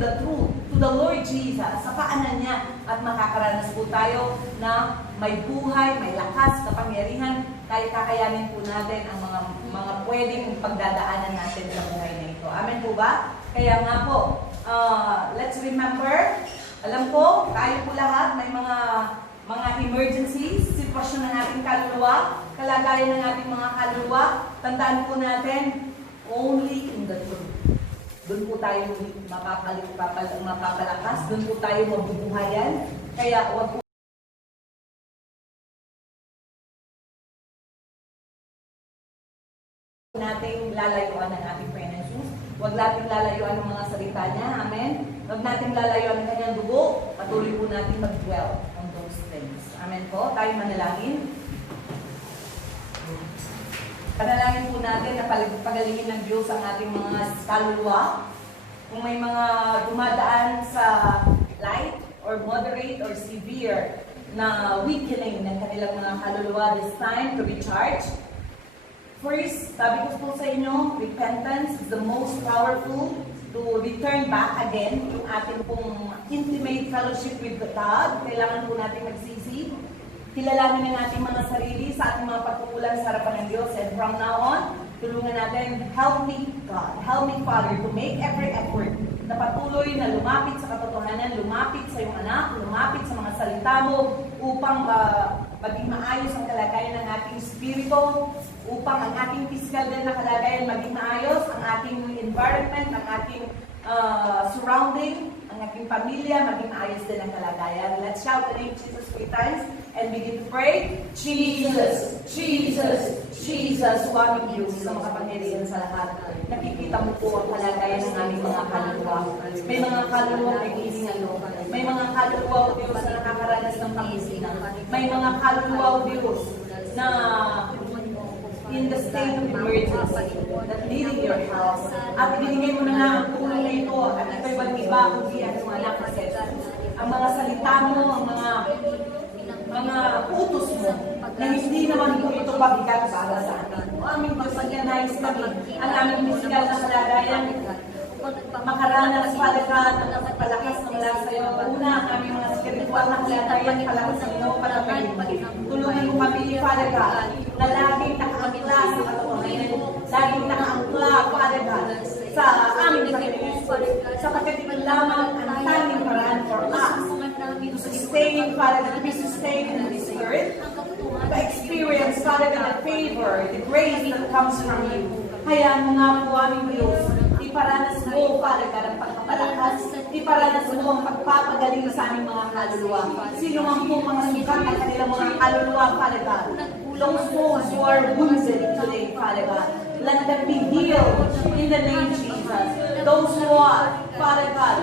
the truth, to the Lord Jesus, sa paanan niya. At makakaranas po tayo na may buhay, may lakas, kapangyarihan, kahit kakayanin po natin ang mga pwedeng pagdadaanan natin sa buhay na ito. Amen po ba? Kaya nga po, let's remember, alam ko, tayo po lahat may mga emergencies, sitwasyon ng ating kaluluwa, kalagayan ng ating mga kaluluwa, tandaan po natin, only in the truth. Doon po tayo mapapalakas, doon po tayo mabubuhayan, kaya wag po nating lalayuan ng ating Panginoon Jesus. Huwag nating lalayuan ng mga salita niya. Amen? Huwag nating lalayuan ng kanyang dugo. Patuloy po natin mag-dwell on those things. Amen po? Tayo manalangin. Panalangin po natin na pagalingin ng Diyos ang ating mga kaluluwa. Kung may mga dumadaan sa light or moderate or severe na weakening ng kanilang mga kaluluwa, this time to recharge. First, sabi ko po sa inyo, repentance is the most powerful to return back again yung ating pong intimate fellowship with God. Kailangan po natin magsisi. Kilalanin na natin mga sarili sa ating mga pagkukulang sa harapan ng Diyos. And from now on, Tulungan natin, help me God, help me Father to make every effort na patuloy na lumapit sa katotohanan, lumapit sa iyong anak, lumapit sa mga salita mo upang maging maayos ang kalagayan ng ating spirito, upang ang ating physical din na kalagayan maging maayos, ang ating environment, ang ating surrounding, ang ating pamilya, maging maayos din ang kalagayan. Let's shout the name Jesus 3 times and begin to pray. Jesus, Jesus, Jesus, huwag Diyos sa makapangyarihan sa lahat. Nakikita mo po ang kalagayan ng aming mga kaluluwa. May mga kaluluwa na hihingalo. May mga kaluluwa o Diyos na nakakaranas ng pangisinan. May mga kaluluwa o Diyos na in the state of emergency that needing your help. At ibinigay mo na nga ang tulong na ito at ito'y mag-iba kundi ang mga anak ni Jesus. Ang mga salita mo, ang mga utos mo na hindi naman po ito pabigat para sa atin. O aming pagsaganayos kami, ang aming physical na kalagayan, makaranas, Father God, ng palakas na mula sa iyo. Una, ang aming mga spiritual na kalagayan, palakas sa iyo, palapagin. Tulungan mo kami, Father God, na laging nakaangkla sa katotohanan, laging nakaangkla, Father God, sa aming Panginoon, sapagkat ito lamang ang tanging paraan for us to sustain, Father God, to be sustained in this earth, to experience, Father God, the favor, the grace that comes from you. Hayaan mo nga po aming Diyos, iparanas mo, Father God, ang pagpapalakas, iparanas mo ang pagpapagaling sa aming mga kaluluwa. Sino man po mga sukat ng kanilang mga kaluluwa, Father God, those souls who are wounded today, Father God, let them be healed in the name of Jesus. Those who are, Father God,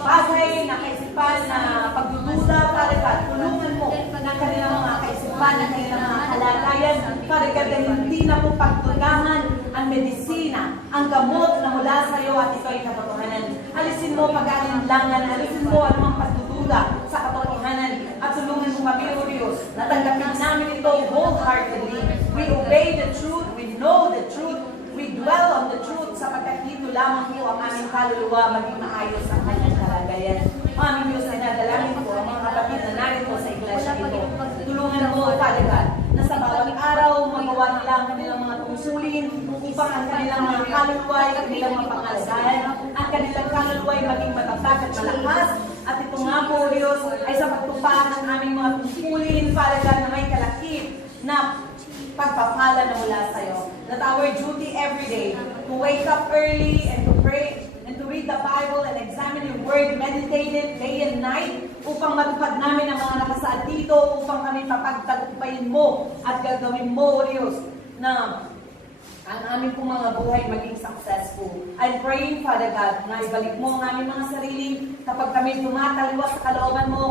bagay na kaisipan na pagdududa, Father God, tulungan mo na kanilang mga kaisipan, na kanilang mga kalagayan, Father God, na hindi na po pagdudahan ang medisina, ang gamot na mula sa iyo at ito ay katotohanan. Alisin mo pag-alinlangan, alisin mo anumang pagdududa sa katotohanan at tulungan mo kami, O Diyos, na tanggapin namin ito wholeheartedly. We obey the truth, we know the truth, we dwell on the truth sapagkat dito lamang po ang aming kaluluwa maging maayos ang kanyang kalagayan. Aming Diyos ay nadalangin po ang mga kapatid na narito sa iglesia ito. Tulungan mo, Father God, na sa bawat araw magawa nila ang kanilang mga tungsulin upang ang kanilang mga kaluluwa ay kanilang mapangalagaan, ang kanilang kaluluwa ay maging matatag at malakas. At ito nga po, Diyos, ay sa pagtupad ng aming mga tungkulin, Father God, na may kalakip na pagpapala na mula sa iyo. That our duty every day to wake up early and to pray and to read the Bible and examine your word, meditate it day and night upang matupad namin ang mga nakasaad dito, upang kami papagtagumpayin mo at gagawin mo, Diyos, na ang aming pong mga buhay maging successful. I'm praying, Father God, na ibalik mo ang aming mga sarili kapag kami tumataliwas sa kalooban mo,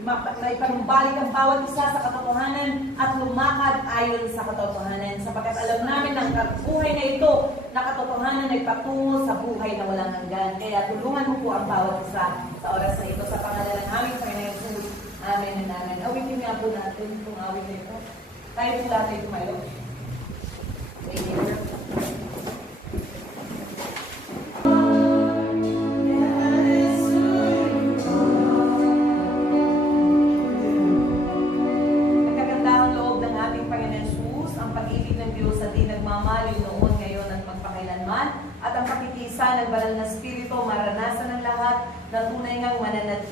na ipanumbalik ang bawat isa sa katotohanan at lumakad ayon sa katotohanan. Sapagkat alam namin na ang buhay na ito na katotohanan ay patungo sa buhay na walang hanggan. Kaya tulungan mo po ang bawat isa sa oras na ito. Sa pangalan ng aming Panginoon Jesus. Amen and amen. Awitin nga po natin itong awit na ito. Tayo po natin tumayo. Amen. At ang pakikisa ng banal na spirito, maranasan ng lahat na tunay ngang mananatili